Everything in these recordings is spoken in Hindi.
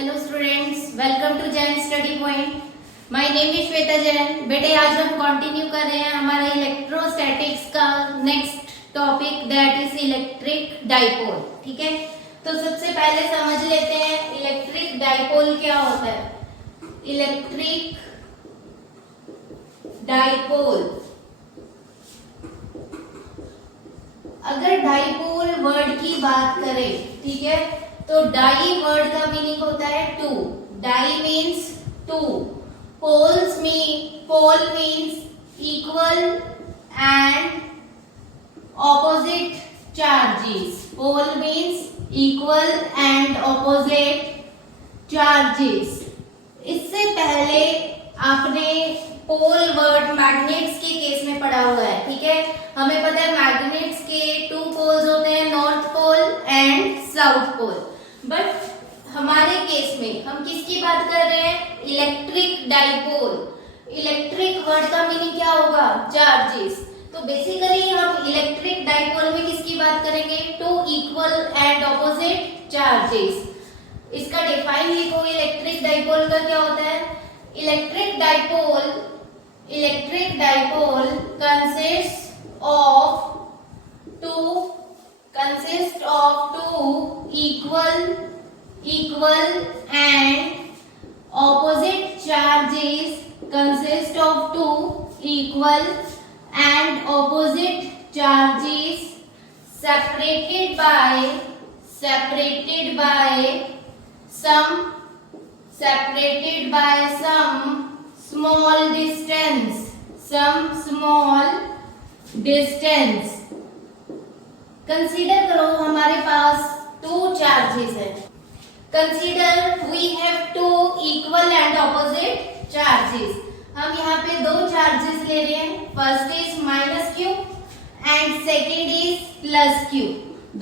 Hello students, welcome to Jain study point. My name is Shweta Jain. बेटे आज हम कंटिन्यू कर रहे हैं हमारा इलेक्ट्रोस्टैटिक्स का next topic that is electric dipole. ठीक है, तो सबसे पहले समझ लेते हैं इलेक्ट्रिक डाइपोल क्या होता है। इलेक्ट्रिक डाइपोल, अगर डाइपोल वर्ड की बात करें, ठीक है, तो डाई वर्ड का मीनिंग होता है two. Di means two, poles pole means equal and opposite charges. Pole means equal and opposite charges. इससे पहले आपने पोल वर्ड मैग्नेट्स के केस में पढ़ा हुआ है। ठीक है, हमें पता है मैग्नेट्स के टू पोल्स होते हैं, north pole and south pole. But हमारे केस में हम किसकी बात कर रहे हैं? Electric dipole. इलेक्ट्रिक वर्ड का मीनिंग क्या होगा? चार्जेस। तो बेसिकली हम इलेक्ट्रिक डाइपोल में किसकी बात करेंगे? Two equal and opposite charges. इसका डिफाइन लिखो, इलेक्ट्रिक डाइपोल का क्या होता है? Electric dipole consists of two equal and opposite charges, consist of two equal and opposite charges separated by some small distance। Consider करो हमारे पास टू चार्जेस है। Consider we have two equal and opposite charges. हम यहाँ पे दो चार्जेस ले रहे हैं, first is minus Q and second is plus Q.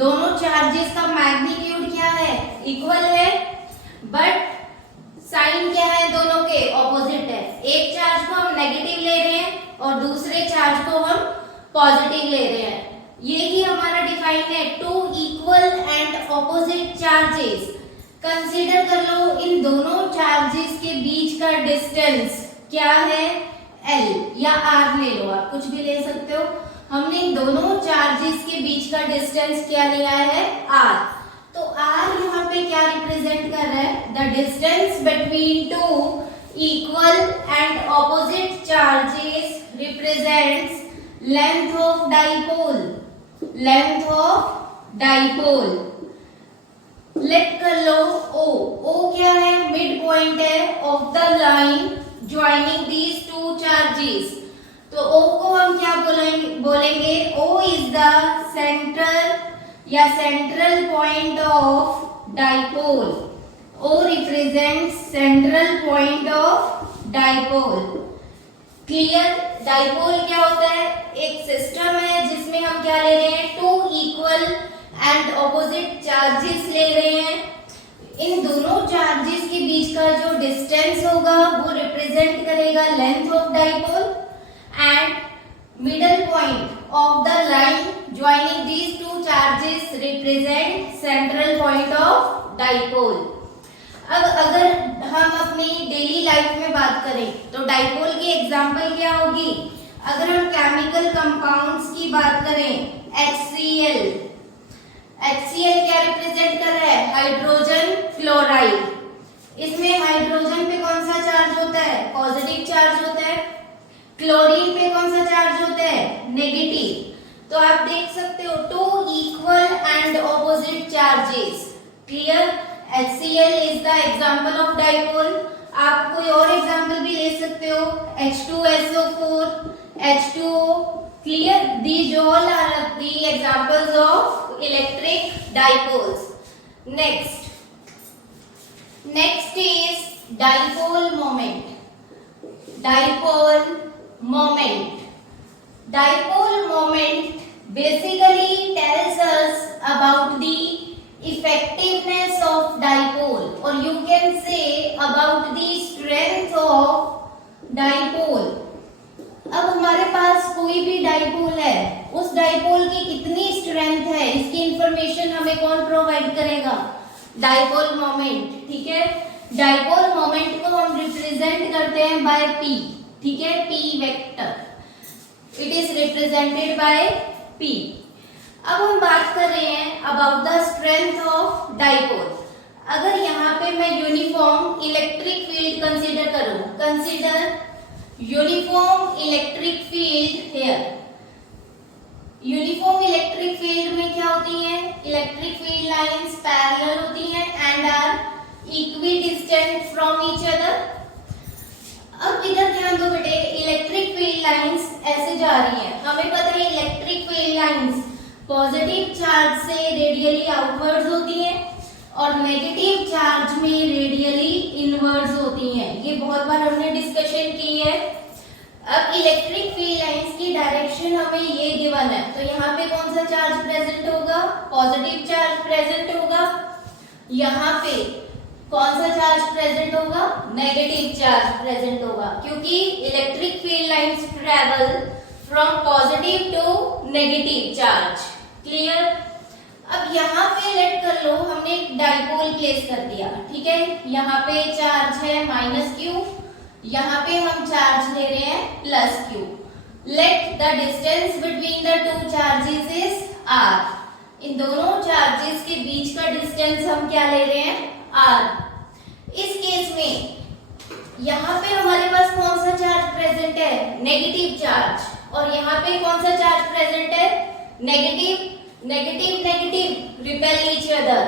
दोनों चार्जेस का मैग्नीट्यूड क्या है? इक्वल है, बट साइन क्या है? दोनों के ऑपोजिट है। एक चार्ज को हम नेगेटिव ले रहे हैं और दूसरे चार्ज को हम पॉजिटिव ले रहे हैं। ये ही हमारा डिफाइन है, two equal and opposite charges. Consider कर लो इन दोनों चार्जेस के बीच का डिस्टेंस क्या है? L या R ले लो, आप कुछ भी ले सकते हो। हमने इन दोनों चार्जेस के बीच का डिस्टेंस क्या लिया है? R। तो R यहाँ पे क्या रिप्रेजेंट कर रहा है? The distance between two equal and opposite charges represents length of dipole. Let कर लो O क्या है? मिड पॉइंट है of the line joining these two charges. तो O को हम क्या बोलेंगे? O इज द सेंटर या central point of dipole. O represents central point of dipole. Clear? Dipole क्या होता है? एक सिस्टम है जिसमें हम क्या ले रहे हैं? Two equal and opposite charges ले रहे हैं। इन दोनों चार्जेस के बीच का जो डिस्टेंस होगा वो रिप्रेजेंट करेगा length of dipole and middle point of the line joining these two charges represent central point of dipole. अब अगर हम अपनी डेली लाइफ में बात करें तो डाइपोल की एग्जांपल क्या होगी? अगर हम केमिकल कंपाउंड्स की बात करें, HCl क्या रिप्रेजेंट कर रहा है? Hydrogen chloride. इसमें हाइड्रोजन पे कौन सा चार्ज होता है? पॉजिटिव चार्ज होता है। क्लोरीन पे कौन सा चार्ज होता है? नेगेटिव। तो आप देख सकते हो two equal and opposite charges. Clear? HCl is the example of dipole। आप कोई और एग्जाम्पल भी ले सकते हो, H2SO4, H2O। Clear? These all are the examples of electric dipoles। Next is dipole moment। Dipole moment basically tells us about the effectiveness of dipole, or you can say about the strength of dipole। अब हमारे पास कोई भी डाइपोल है, उस डाइपोल की कितनी स्ट्रेंथ है इसकी इंफॉर्मेशन हमें कौन प्रोवाइड करेगा? Dipole moment. ठीक है, डाइपोल मोमेंट को हम रिप्रेजेंट करते हैं बाय P, ठीक है, P vector, it is represented by P। अब हम बात कर रहे हैं about the strength of dipole. अगर यहाँ पे मैं यूनिफॉर्म इलेक्ट्रिक फील्ड कंसीडर करूं, consider uniform electric field here. Uniform electric field में क्या होती है, इलेक्ट्रिक फील्ड लाइंस पैरेलल होती हैं and are equidistant from each other. अब इधर ध्यान दो बेटे, इलेक्ट्रिक फील्ड लाइंस ऐसे जा रही हैं, हमें पता है electric field lines positive charge से रेडियली आउटवर्ड्स होती हैं और नेगेटिव चार्ज में रेडियली इनवर्ड्स होती हैं, ये बहुत बार हमने डिस्कशन की है। अब इलेक्ट्रिक फील्ड लाइंस की डायरेक्शन हमें ये गिवन है, तो यहाँ पे कौन सा चार्ज प्रेजेंट होगा, पॉजिटिव चार्ज प्रेजेंट होगा, यहाँ पे कौन सा चार्ज प्रेजेंट होगा, नेगेटिव चार्ज प्रेजेंट होगा, क्योंकि electric field lines travel from positive to negative charge. Clear. अब यहाँ पे लेट कर लो हमने एक डाइपोल प्लेस कर दिया, ठीक है, यहाँ पे चार्ज है -q, यहाँ पे हम चार्ज ले रहे हैं +q। Let the distance between the two charges is r। इन दोनों चार्जेस के बीच का डिस्टेंस हम क्या ले रहे हैं, r। इस केस में यहाँ पे हमारे पास कौन सा चार्ज प्रेजेंट है, नेगेटिव चार्ज, और यहाँ पे कौन सा चार्ज प्रेजेंट है, negative. Negative negative repel each other,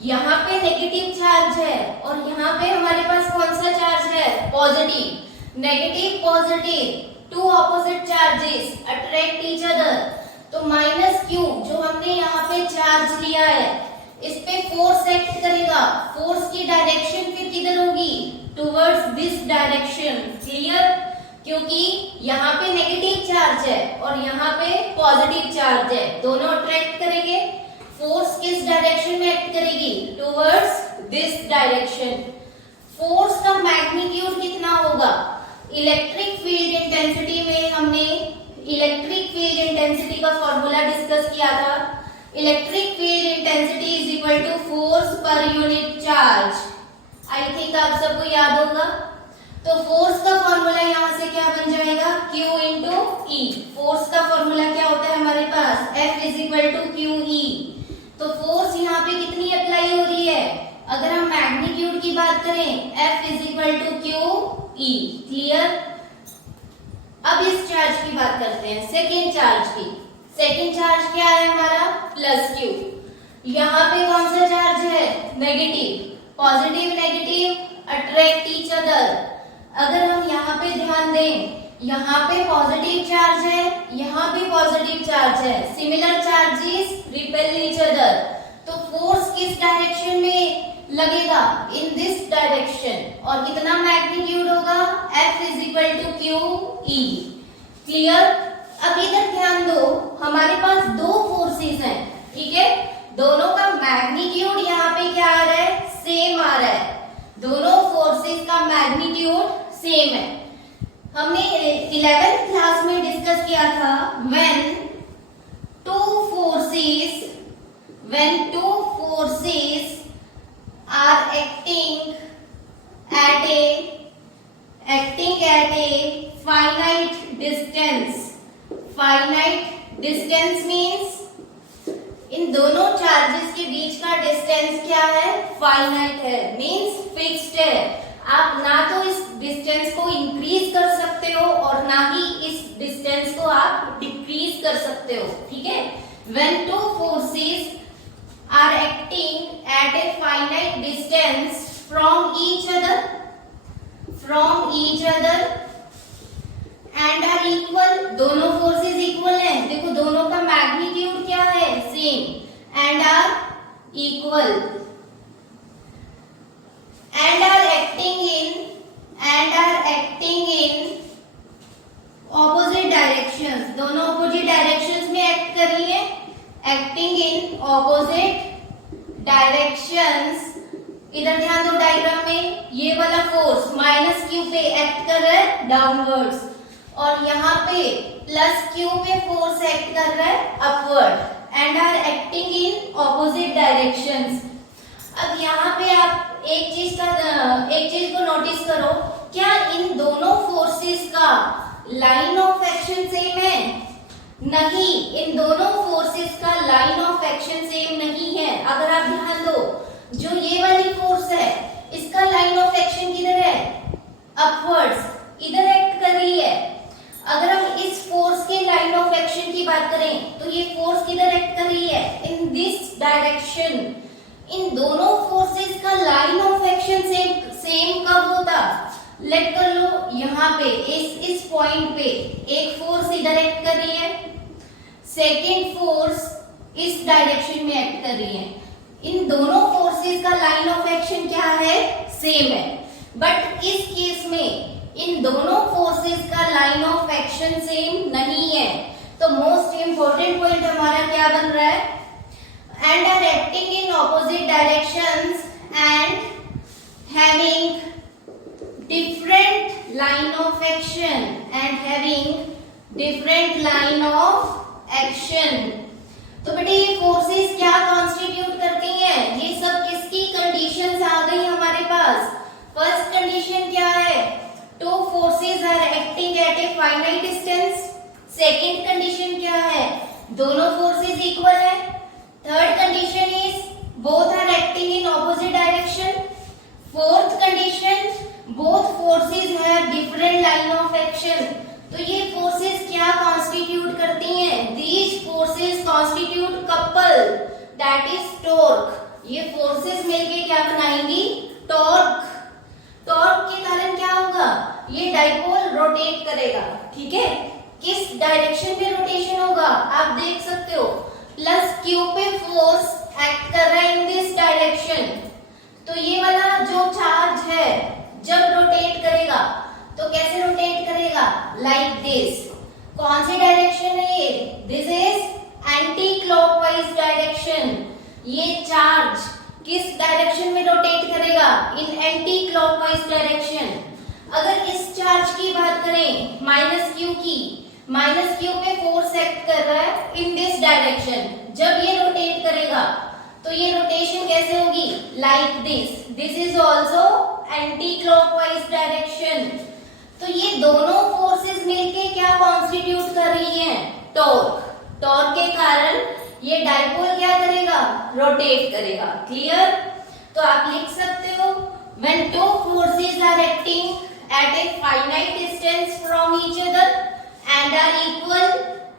यहाँ पे नेगेटिव चार्ज है और यहाँ पे हमारे पास कौन सा चार्ज है, positive. Negative positive, two opposite charges attract each other, तो -q जो हमने यहाँ पे चार्ज लिया है इस पे फोर्स एक्ट करेगा, फोर्स की डायरेक्शन फिर किधर होगी, टुवर्ड्स दिस डायरेक्शन। क्लियर, क्योंकि यहाँ पे नेगेटिव चार्ज है और यहाँ पे पॉजिटिव चार्ज है, दोनों अट्रैक्ट करेंगे, फोर्स किस डायरेक्शन में एक्ट करेगी, टुवर्ड्स दिस डायरेक्शन। फोर्स का मैग्नीट्यूड कितना होगा, इलेक्ट्रिक फील्ड इंटेंसिटी में हमने इलेक्ट्रिक फील्ड इंटेंसिटी का फॉर्मूला डिस्कस किया था। Electric field intensity is equal to force per unit charge. I think आप सबको याद होगा। तो फोर्स का फॉर्मूला यहाँ से क्या बन जाएगा, Q इंटू E। फोर्स का फॉर्मूला क्या होता है हमारे पास, F is equal to QE। तो फोर्स यहाँ पे कितनी अप्लाई हो रही है, अगर हम मैग्नीट्यूड की बात करें F is equal to QE। Clear. अब इस चार्ज की बात करते हैं, सेकेंड चार्ज की। सेकेंड चार्ज क्या है हमारा, +q। यहाँ पे कौन सा चार्ज है, negative. Positive negative attract each other. अगर हम यहाँ पे ध्यान दें, यहाँ पे पॉजिटिव चार्ज है, यहाँ पे पॉजिटिव चार्ज है, similar charges repel each other, तो फोर्स किस डायरेक्शन में लगेगा, इन दिस डायरेक्शन, और कितना मैग्नीट्यूड होगा, F is equal to QE। Clear. अब इधर ध्यान दो, हमारे पास दो फोर्सेस हैं, ठीक है, दोनों का मैग्नीट्यूड यहाँ पे क्या आ रहा है, सेम आ रहा है, दोनों फोर्सेस का मैग्नीट्यूड सेम है। हमने 11th क्लास में डिस्कस किया था, when two forces are acting at a finite distance. Finite distance means इन दोनों चार्जेस के बीच का डिस्टेंस क्या है, फाइनाइट है, मींस फिक्स्ड है। आप ना तो इस डिस्टेंस को इंक्रीज कर सकते हो और ना ही इस डिस्टेंस को आप डिक्रीज कर सकते हो, ठीक है। When two forces are acting at a finite distance from each other and are equal, दोनों फोर्सेस इक्वल हैं, देखो दोनों का मैग्नीट्यूड क्या है, same, and are equal and are acting in opposite directions, दोनों opposite directions में एक्ट कर रही है, acting in opposite directions। इधर ध्यान दो, डायग्राम में ये वाला फोर्स -q पे एक्ट कर रहा है डाउनवर्ड्स, और यहाँ पे +q पे फोर्स एक्ट कर रहा है upward, and are acting in opposite directions. अब यहाँ पे आप एक चीज को नोटिस करो, क्या इन दोनों फोर्सेस का लाइन ऑफ एक्शन सेम है? नहीं, इन दोनों फोर्सेस का लाइन ऑफ एक्शन सेम नहीं है। अगर आप ध्यान दो, जो ये वाली फोर्स है इसका लाइन ऑफ एक्शन किधर है? अपवर्ड्स, इधर एक्ट कर रही है। अगर हम इस फोर्स के लाइन ऑफ एक्शन की बात करें तो ये फोर्स किधर एक्ट कर रही है? इन दिस डायरेक्शन। इन दोनों फोर्सेस का लाइन ऑफ एक्शन सेम कब होता? लेट कर लो यहाँ पे इस पॉइंट पे एक फोर्स इधर एक्ट कर रही है, सेकेंड फोर्स इस डायरेक्शन में एक्ट कर रही है। इन दोनों फोर्सेस का लाइन ऑफ एक्शन क्या है? सेम है। बट इस केस में इन दोनों फोर्सेस का लाइन ऑफ एक्शन सेम नहीं है। तो मोस्ट इंपॉर्टेंट पॉइंट हमारा क्या बन रहा है? And are acting in opposite directions and having different line of action and having different line of action। तो बेटे ये फोर्सेस क्या कॉन्स्टिट्यूट करती हैं? ये सब किसकी कंडीशंस आ गई हमारे पास? फर्स्ट कंडीशन क्या है? Two forces are acting at a finite distance. Second condition क्या है? दोनों फोर्सेस इक्वल है। Third condition is both are acting in opposite direction. Fourth condition both forces have different line of action। तो ये forces क्या constitute करती हैं? These forces constitute couple, that is torque। ये forces मिलके क्या बनाएंगी? torque। torque के कारण क्या होगा? ये डाइपोल रोटेट करेगा, ठीक है? किस डायरेक्शन में रोटेशन होगा? आप देख सकते हो प्लस क्यू पे फोर्स एक्ट कर रहा है इन दिस डायरेक्शन। तो ये वाला जो चार्ज है जब रोटेट करेगा तो कैसे रोटेट करेगा? Like this. कौन सी डायरेक्शन है ये? This is anti clockwise direction. ये चार्ज किस डायरेक्शन में रोटेट करेगा? इन एंटी क्लॉकवाइज डायरेक्शन। अगर इस चार्ज की बात करें माइनस क्यू की, माइनस क्यू पे फोर्स एक्ट कर रहा है इन दिस डायरेक्शन। जब ये रोटेट करेगा तो ये रोटेशन कैसे होगी? Like this. This is also anti clockwise direction. तो ये दोनों फोर्सेस मिलके क्या कॉन्स्टिट्यूट कर रही हैं? टॉर्क। टॉर्क के कारण ये डाइपोल क्या करेगा? रोटेट करेगा। क्लियर? तो आप लिख सकते हो when two forces are acting at a finite distance from each other and are equal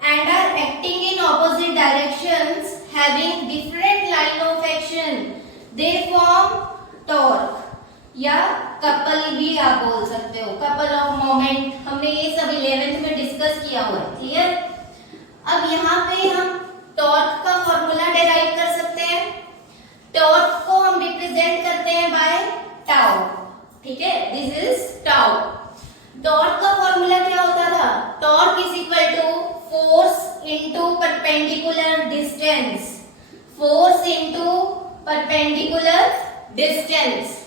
and are acting in opposite directions having different line of action, they form torque या कपल भी आप बोल सकते हो, कपल ऑफ मोमेंट। हमने ये सब 11th में डिस्कस किया हुआ है। क्लियर? अब यहाँ पे हम टॉर्क का फॉर्मूला डिराइव कर सकते हैं। टॉर्क को हम रिप्रेजेंट करते हैं बाय टाउ, ठीक है? This is tau. टॉर्क का फॉर्मूला क्या होता था? Torque is equal to force into perpendicular distance. Force into perpendicular distance.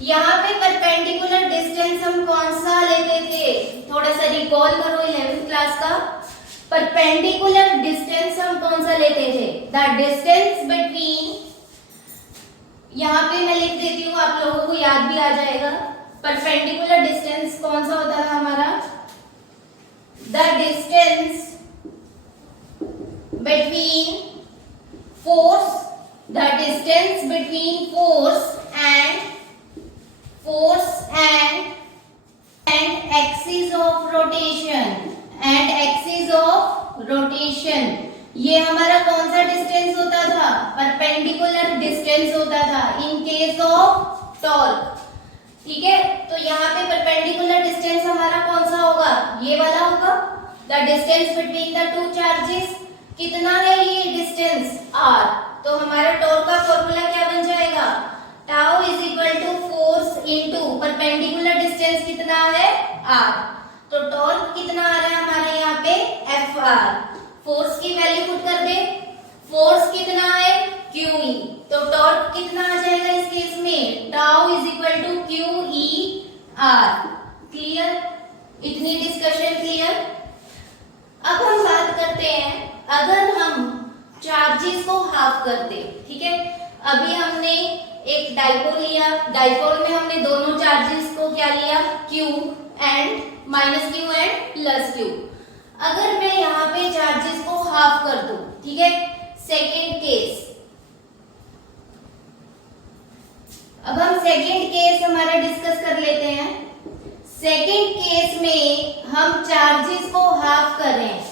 यहाँ पे परपेंडिकुलर डिस्टेंस हम कौन सा लेते थे? थोड़ा सा रिकॉल करो 11th क्लास का। परपेंडिकुलर डिस्टेंस हम कौन सा लेते थे? द डिस्टेंस बिटवीन, यहाँ पे मैं लिख देती हूँ, आप लोगों को याद भी आ जाएगा। परपेंडिकुलर डिस्टेंस कौन सा होता था हमारा? The distance between force, the distance between force and axis of rotation। ये हमारा कौन सा डिस्टेंस होता था? परपेंडिकुलर डिस्टेंस होता था इन केस ऑफ टॉर्क, ठीक है? तो यहाँ पे परपेंडिकुलर डिस्टेंस हमारा कौन सा होगा? ये वाला होगा। The distance between the two charges कितना है? ये डिस्टेंस r। तो हमारा टॉर्क का फॉर्मूला क्या बन जाएगा? Tau is equal to force into perpendicular distance कितना है? r। तो टॉर्क कितना आ रहा है हमारे यहाँ पे? Fr। फोर्स की वैल्यू पुट कर दे। फोर्स कितना है? QE। तो टॉर्क कितना आ जाएगा इस केस में? Tau is equal to QER। Clear? इतनी डिस्कशन क्लियर? अब हम बात करते हैं, अगर हम चार्जेस को हाफ कर दे, ठीक है? अभी हमने एक डाइपोल लिया, डाइपोल में हमने दोनों चार्जेस को क्या लिया, Q and minus Q and plus Q। अगर मैं यहाँ पे चार्जेस को हाफ कर दूं, ठीक है, सेकेंड केस, अब हम सेकेंड केस हमारा डिस्कस कर लेते हैं। सेकेंड केस में हम चार्जेस को हाफ कर रहे हैं।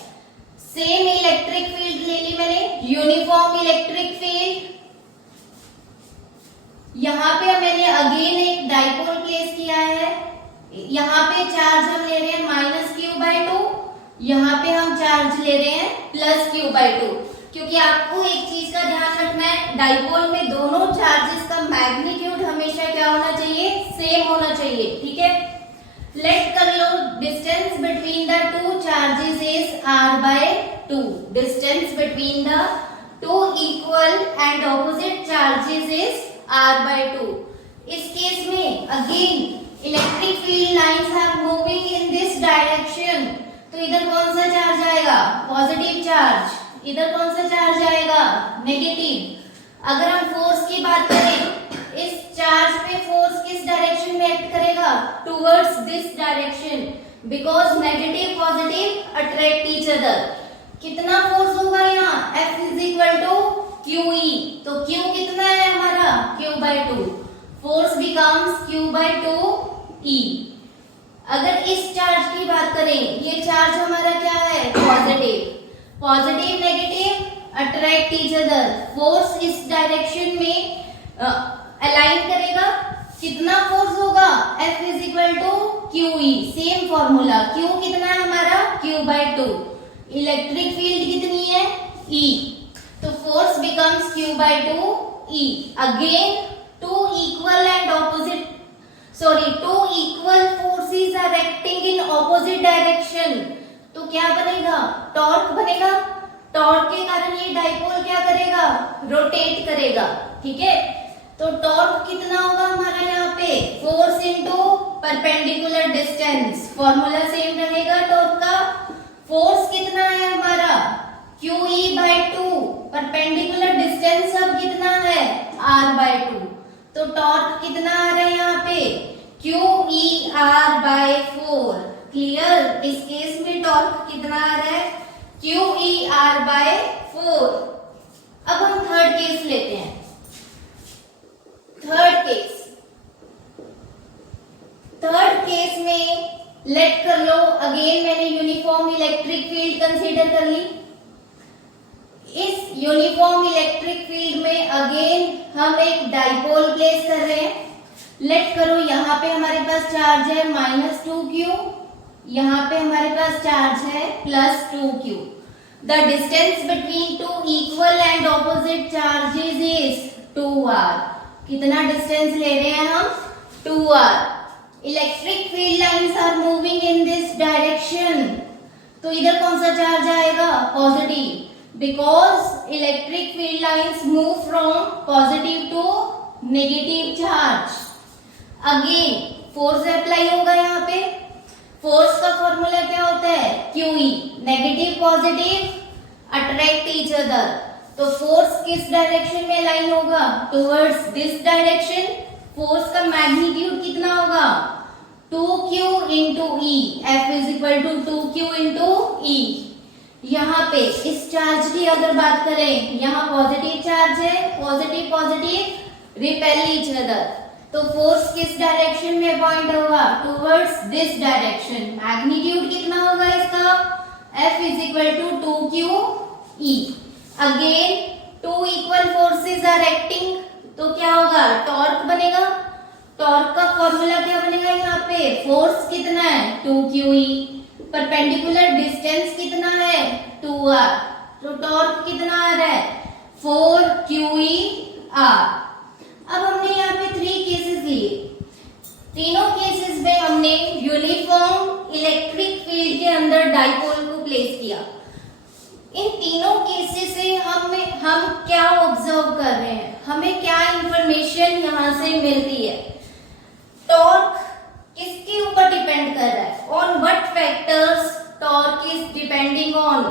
सेम इलेक्ट्रिक फील्ड ले ली मैंने, यूनिफॉर्म इलेक्ट्रिक फील्ड। यहाँ पे मैंने अगेन एक डाइपोल प्लेस किया है, यहाँ पे चार्ज हम ले रहे हैं माइनस Q/2, यहाँ पे हम चार्ज ले रहे हैं प्लस Q/2, क्योंकि आपको एक चीज का ध्यान रखना है, डाइपोल में दोनों चार्जेस का मैग्नीट्यूड हमेशा क्या होना चाहिए, सेम होना चाहिए, ठीक है। लेट कर लो distance between the two charges is r/2, distance between the two equal and opposite charges is r/2। इस केस में again electric field lines are moving in this direction, तो इधर कौन सा चार्ज आएगा, पॉजिटिव चार्ज, इधर कौन सा चार्ज आएगा, नेगेटिव। अगर हम फोर्स की बात करें, इस चार्ज पे फोर्स किस डायरेक्शन में एक्ट करेगा, towards this direction, because negative positive attract each other. कितना फोर्स होगा यहाँ, F = QE, तो Q कितना है हमारा, Q/2, फोर्स बिकम्स Q/2E। अगर इस चार्ज की बात करें, ये चार्ज हमारा क्या है, positive, positive negative attract each other, force इस डायरेक्शन में अलाइन करेगा, कितना फोर्स होगा, F = QE, same formula, Q कितना है हमारा, Q/2, इलेक्ट्रिक फील्ड कितनी है, E, तो force becomes Q/2E। Again two equal forces are acting in opposite direction, तो क्या बनेगा, टॉर्क बनेगा। टॉर्क के कारण ये डाइपोल क्या करेगा, रोटेट करेगा, ठीक है। तो टॉर्क कितना होगा हमारा यहाँ पे, force into perpendicular distance, formula same रहेगा टॉर्क का। फोर्स कितना है हमारा, QE/2, परपेंडिकुलर डिस्टेंस अब कितना है, R/2, तो टॉर्क कितना आ रहा है यहाँ पे, QER/4। क्लियर, इस केस में टॉर्क कितना आ रहा है, QER/4। अब हम थर्ड केस लेते हैं। थर्ड केस में लेट कर लो, अगेन मैंने यूनिफॉर्म इलेक्ट्रिक फील्ड कंसीडर कर ली। इस यूनिफॉर्म इलेक्ट्रिक फील्ड में अगेन हम एक डाइपोल प्लेस कर रहे हैं। लेट करो, यहाँ पे हमारे पास चार्ज है -2Q, यहाँ पे हमारे पास चार्ज है +2Q। The distance between two equal and opposite charges is 2r। कितना डिस्टेंस ले रहे हैं हम, 2r। Electric field lines are moving in this direction, तो इधर कौन सा चार्ज आएगा, positive, because electric field lines move from positive to negative charge। Again force apply होगा यहाँ पे, फोर्स का फॉर्मूला क्या होता है, QE, negative positive attract each other, तो फोर्स किस डायरेक्शन में लाइन होगा, टुवर्ड्स दिस डायरेक्शन। फोर्स का मैग्नीट्यूड कितना होगा, 2Q into E, F = 2Q into E। यहाँ पे इस चार्ज की अगर बात करें, यहाँ पॉजिटिव चार्ज है, positive positive repel each other, तो फोर्स किस डायरेक्शन में पॉइंट होगा, टुवर्ड्स दिस डायरेक्शन। मैग्नीट्यूड कितना होगा इसका, F = 2QE। Again two equal forces are acting, तो क्या होगा, टॉर्क बनेगा। टॉर्क का फॉर्मूला क्या बनेगा यहाँ पे, फोर्स कितना है, 2QE, परपेंडिकुलर डिस्टेंस कितना है, 2r, तो टॉर्क कितना आ रहा है, 4QER। अब हमने यहाँ पे 3 केसेस लिए, तीनों केसेस में हमने यूनिफॉर्म इलेक्ट्रिक फील्ड के अंदर डाइपोल को प्लेस किया। इन तीनों केसेस से हम क्या ऑब्जर्व कर रहे हैं, हमें क्या इंफॉर्मेशन यहाँ से मिलती है, टॉर्क किसके ऊपर डिपेंड कर रहा है, on what factors torque is depending on.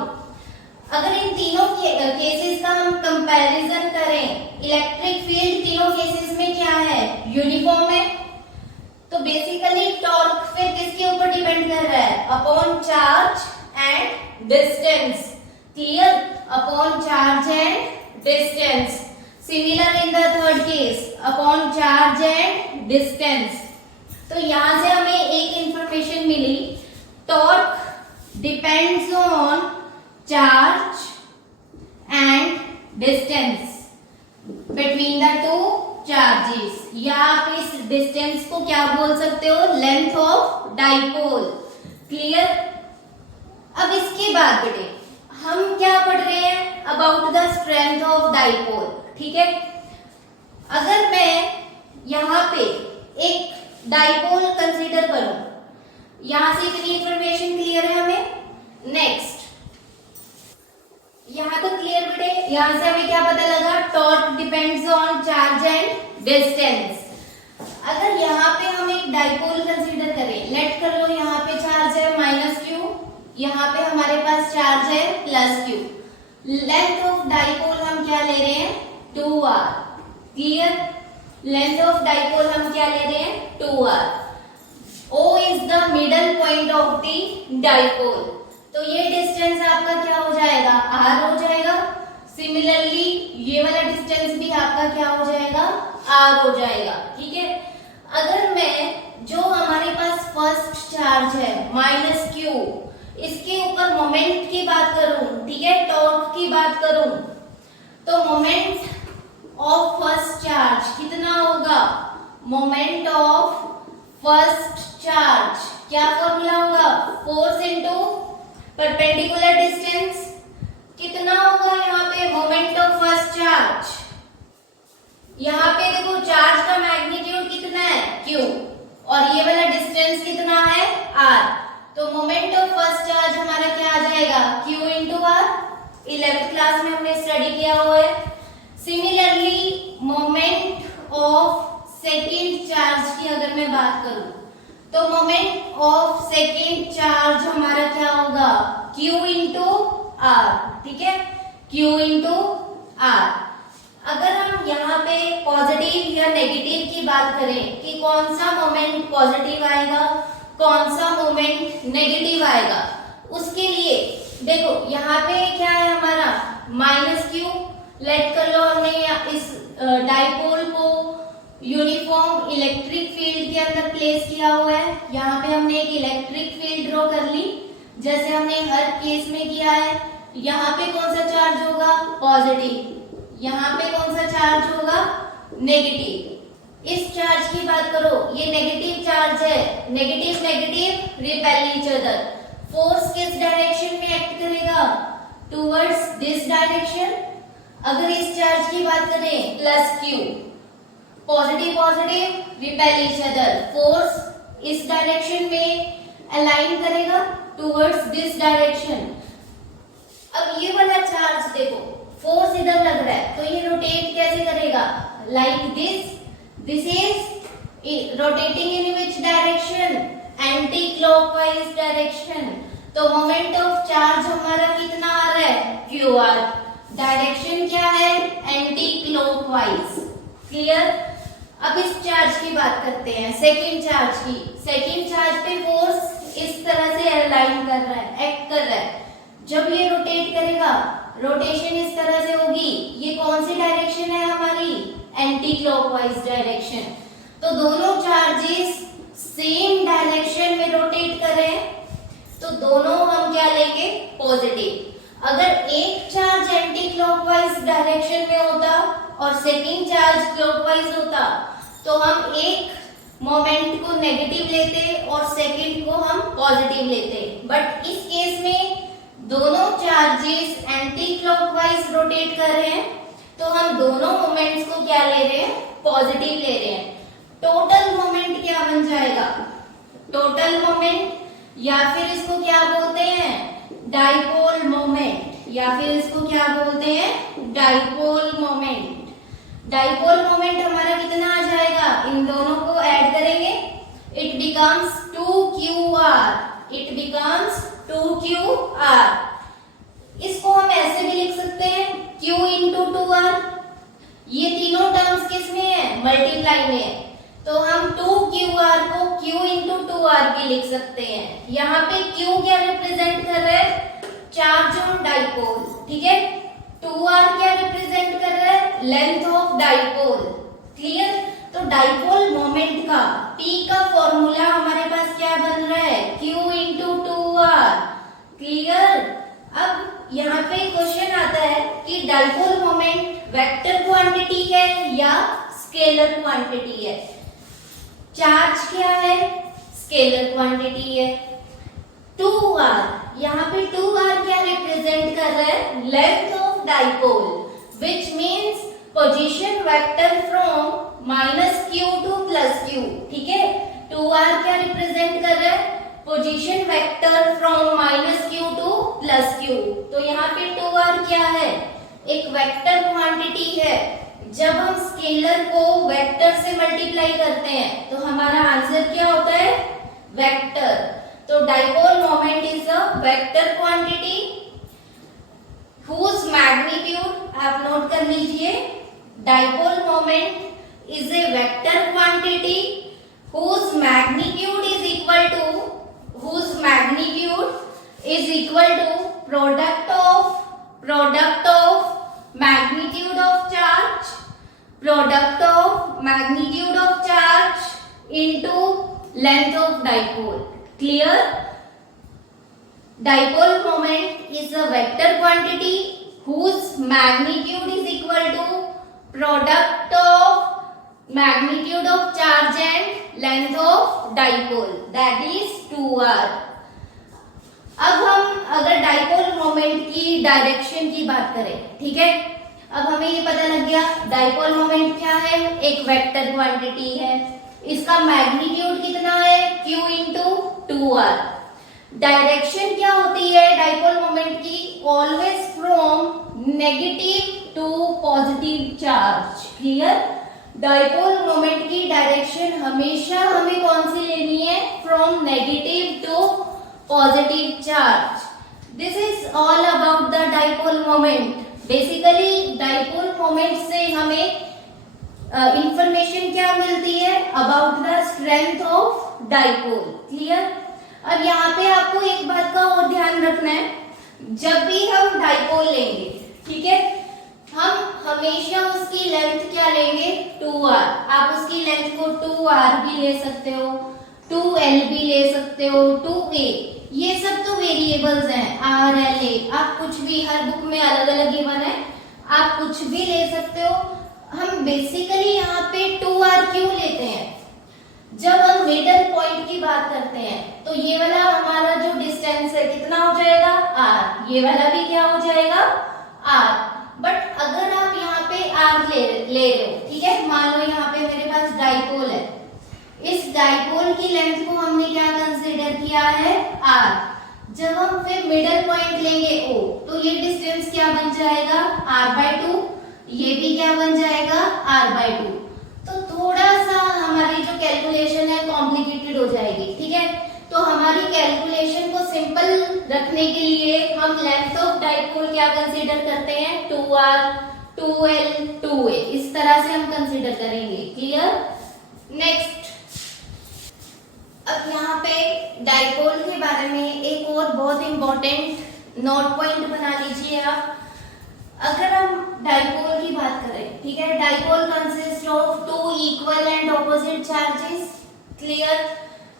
अगर इन तीनों केसेस का हम कंपैरिजन करें, इलेक्ट्रिक यूनिफॉर्म है। तो बेसिकली टॉर्क फिर किसके ऊपर डिपेंड कर रहा है? Upon charge and distance. Clear? Upon charge and distance. Similar in the third case, upon charge and distance. तो यहां से हमें एक इंफॉर्मेशन मिली, torque depends on charge and distance between the two charges, या आप इस डिस्टेंस को क्या बोल सकते हो? Length of dipole. क्लियर? अब इसके बाद बेटे हम क्या पढ़ रहे हैं? About the strength of dipole. ठीक है, अगर मैं यहां पे एक डाइपोल कंसीडर करूं, यहां से इतनी इंफॉर्मेशन क्लियर है हमें। नेक्स्ट, यहां तो क्लियर बेटे, यहां से हमें क्या पता लगा? Torque depends on charge and distance. अगर यहाँ पे हम एक डाइपोल कंसीडर करें, लेट कर लो यहाँ पे चार्ज है -q, यहाँ पे हमारे पास चार्ज है +q। लेंथ ऑफ डाइपोल हम क्या ले रहे हैं? 2r। Clear? Length of dipole हम क्या ले रहे हैं? 2r। O is the middle point of the dipole. तो ये डिस्टेंस आपका क्या हो जाएगा? r हो जाएगा। सिमिलरली ये वाला डिस्टेंस भी आपका क्या हो जाएगा? r हो जाएगा। ठीक है, अगर मैं जो हमारे पास फर्स्ट चार्ज है -q, इसके ऊपर मोमेंट की बात करूं, ठीक है, टॉर्क की बात करूं, तो मोमेंट ऑफ फर्स्ट चार्ज कितना होगा? मोमेंट ऑफ फर्स्ट चार्ज क्या फॉर्मूला होगा? Force into perpendicular distance. कितना होगा यहाँ पे मोमेंट ऑफ फर्स्ट चार्ज? यहाँ पे देखो चार्ज का मैग्नीट्यूड कितना है? q, और ये वाला डिस्टेंस कितना है? r। तो मोमेंट ऑफ फर्स्ट चार्ज हमारा क्या आ जाएगा? q into r। 11th class में हमने स्टडी किया हुआ है। Similarly moment of second charge की अगर मैं बात करूं, तो मोमेंट ऑफ सेकेंड चार्ज हमारा क्या होगा? q into r। ठीक है, q इंटू r। अगर हम यहाँ पे पॉजिटिव या नेगेटिव की बात करें कि कौन सा मोमेंट पॉजिटिव आएगा, कौन सा मोमेंट नेगेटिव आएगा, उसके लिए देखो यहाँ पे क्या है हमारा? -q। लेट कर लो हमने इस डाइपोल को यूनिफॉर्म इलेक्ट्रिक फील्ड के अंदर प्लेस किया हुआ है। यहाँ पे हमने एक इलेक्ट्रिक फील्ड ड्रॉ कर ली, जैसे हमने हर केस में किया है। यहाँ पे कौन सा चार्ज होगा? पॉजिटिव। यहाँ पे कौन सा चार्ज होगा? नेगेटिव। इस चार्ज की बात करो, ये नेगेटिव चार्ज है, negative negative repel each other. Force किस डायरेक्शन में एक्ट करेगा? Towards this direction. अगर इस चार्ज की बात करें +q, positive positive repel each other, force इस डायरेक्शन में अलाइन करेगा टुवर्ड्स दिस डायरेक्शन। अब ये वाला चार्ज देखो, फोर्स इधर लग रहा है, तो ये रोटेट कैसे करेगा? Like this. This is rotating in which direction? Anti clockwise direction. तो मोमेंट ऑफ चार्ज हमारा कितना आ रहा है? QR। डायरेक्शन क्या है? Anti clockwise. क्लियर? अब इस चार्ज की बात करते हैं, सेकेंड चार्ज की। सेकेंड चार्ज पे फोर्स इस तरह से अलाइन कर रहा है, एक्ट कर रहा है। जब ये रोटेट करेगा, रोटेशन इस तरह से होगी। ये कौन सी डायरेक्शन है हमारी? Anti clockwise direction. तो दोनों चार्जेस सेम डायरेक्शन में रोटेट कर रहे हैं, तो दोनों हम क्या लेंगे? पॉजिटिव। अगर एक चार्ज एंटी क्लॉकवाइज डायरेक्शन में होता और सेकेंड चार्ज क्लॉकवाइज होता, तो हम एक मोमेंट को नेगेटिव लेते और सेकेंड को हम पॉजिटिव लेते। बट इस केस में दोनों चार्जेस एंटी क्लॉकवाइज रोटेट कर रहे हैं, तो हम दोनों मोमेंट्स को क्या ले रहे हैं? पॉजिटिव ले रहे हैं। टोटल मोमेंट क्या बन जाएगा? टोटल मोमेंट, या फिर इसको क्या बोलते हैं? डाइपोल मोमेंट, या फिर इसको क्या बोलते हैं? Dipole moment. डाइपोल मोमेंट हमारा कितना आ जाएगा? इन दोनों को ऐड करेंगे, it becomes 2QR। It becomes 2QR। इसको हम ऐसे भी लिख सकते हैं Q इंटू 2R। ये तीनों टर्म्स किस में है? मल्टीप्लाई में है। तो हम 2QR को Q इंटू 2R भी लिख सकते हैं। यहाँ पे Q क्या रिप्रेजेंट कर रहा है, चार्ज ऑन डाइपोल, ठीक है। 2R क्या रिप्रेजेंट कर रहा है, लेंथ ऑफ डाइपोल, क्लियर। तो डाइपोल मोमेंट का P का फॉर्मूला हमारे पास क्या बन रहा है, Q इंटू 2R, क्लियर। अब यहाँ पे क्वेश्चन आता है कि डाइपोल मोमेंट वेक्टर क्वांटिटी है या स्केलर क्वांटिटी है। चार्ज क्या है, स्केलर क्वांटिटी है। 2R, यहाँ पे 2R क्या रिप्रेजेंट कर रहा है, length of dipole, which means position vector from -q to +q, ठीक है। 2R क्या रिप्रेजेंट कर रहा है, position vector from -q to +q। तो यहाँ पे 2R क्या है, एक वेक्टर क्वांटिटी है। जब हम स्केलर को वेक्टर से मल्टीप्लाई करते हैं तो हमारा आंसर क्या होता है, वेक्टर। तो dipole moment is a vector quantity whose magnitude, आप नोट कर लीजिए, dipole moment is a vector quantity whose magnitude is equal to product of magnitude of charge into length of dipole, clear। Dipole moment is a vector quantity whose magnitude is equal to product of magnitude of charge and length of dipole, that is 2R। अब हम अगर डाइपोल मोमेंट की डायरेक्शन की बात करें, ठीक है। अब हमें ये पता लग गया डाइपोल मोमेंट क्या है, एक वेक्टर क्वांटिटी है, इसका मैग्नीट्यूड कितना है, Q इंटू 2R। डायरेक्शन क्या होती है डाइपोल मोमेंट की, always from negative to positive charge, clear. Dipole moment की डायरेक्शन हमेशा हमें कौन सी लेनी है, from negative to positive charge. This is all about the dipole moment. Basically dipole moment से हमें इंफॉर्मेशन क्या मिलती है, about the strength of dipole, clear. अब यहाँ पे आपको एक बात का और ध्यान रखना है, जब भी हम डाइपोल लेंगे, ठीक है, हम हमेशा उसकी लेंथ क्या लेंगे, 2R। आप उसकी लेंथ को 2R भी ले सकते हो, 2L भी ले सकते हो, 2A, ये सब तो वेरिएबल्स हैं, RLA, आप कुछ भी, हर बुक में अलग अलग गिवन है, आप कुछ भी ले सकते हो। हम बेसिकली यहाँ पे 2R क्यों लेते हैं, जब हम मिडल पॉइंट की बात करते हैं तो ये वाला हमारा जो डिस्टेंस है कितना हो जाएगा, R, ये वाला भी क्या हो जाएगा, R। बट अगर आप यहाँ पे R ले रहे हो, ठीक है, मान लो यहाँ पे मेरे पास डाइपोल है, इस डाइपोल की लेंथ को हमने क्या कंसीडर किया है, R। जब हम फिर मिडल पॉइंट लेंगे O, तो ये डिस्टेंस क्या बन जाएगा, R/2, ये भी क्या बन जाएगा, R/2। तो थोड़ा सा हमारी जो कैलकुलेशन है कॉम्प्लिकेटेड हो जाएगी, ठीक है। तो हमारी कैलकुलेशन को सिंपल रखने के लिए हम लेंथ ऑफ डाइपोल क्या कंसीडर करते हैं, 2R, 2L, 2A, इस तरह से हम कंसीडर करेंगे, क्लियर। नेक्स्ट, अब यहाँ पे डाइपोल के बारे में एक और बहुत इंपॉर्टेंट नोट पॉइंट बना लीजिए आप। अगर हम डाइपोल की बात करें, ठीक है, dipole consist of 2 equal and opposite charges, clear.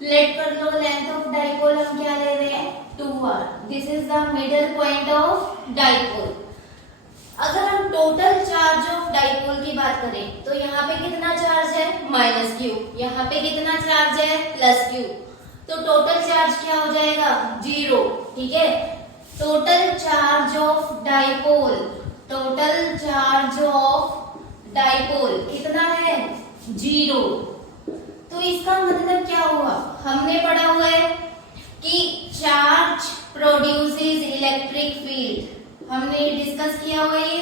Let कर लो लेंथ ऑफ डाइपोल हम क्या ले रहे हैं, 2R, this is the middle point of dipole. अगर हम टोटल चार्ज ऑफ डाइपोल की बात करें तो यहाँ पे कितना चार्ज है, -q, यहाँ पे कितना चार्ज है, +q, तो टोटल चार्ज क्या हो जाएगा, 0, ठीक है। Total charge of dipole, total charge of dipole कितना है, 0। तो इसका मतलब क्या हुआ, हमने पढ़ा हुआ है कि चार्ज प्रोड्यूसेस इलेक्ट्रिक फील्ड, हमने डिस्कस किया हुआ है।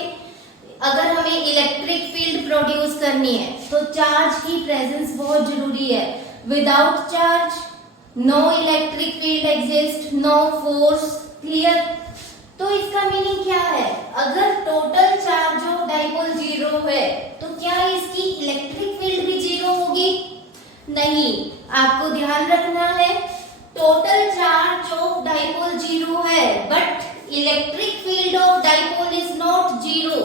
अगर हमें इलेक्ट्रिक फील्ड प्रोड्यूस करनी है तो चार्ज की प्रेजेंस बहुत जरूरी है। Without charge no electric field exist, no force, clear. तो इसका मीनिंग क्या है, अगर टोटल चार्ज ऑफ डाइपोल 0 है तो क्या इसकी इलेक्ट्रिक फील्ड भी 0 होगी, नहीं, आपको ध्यान रखना है टोटल चार्ज ऑफ डाइपोल 0 है, but electric field of dipole is not 0।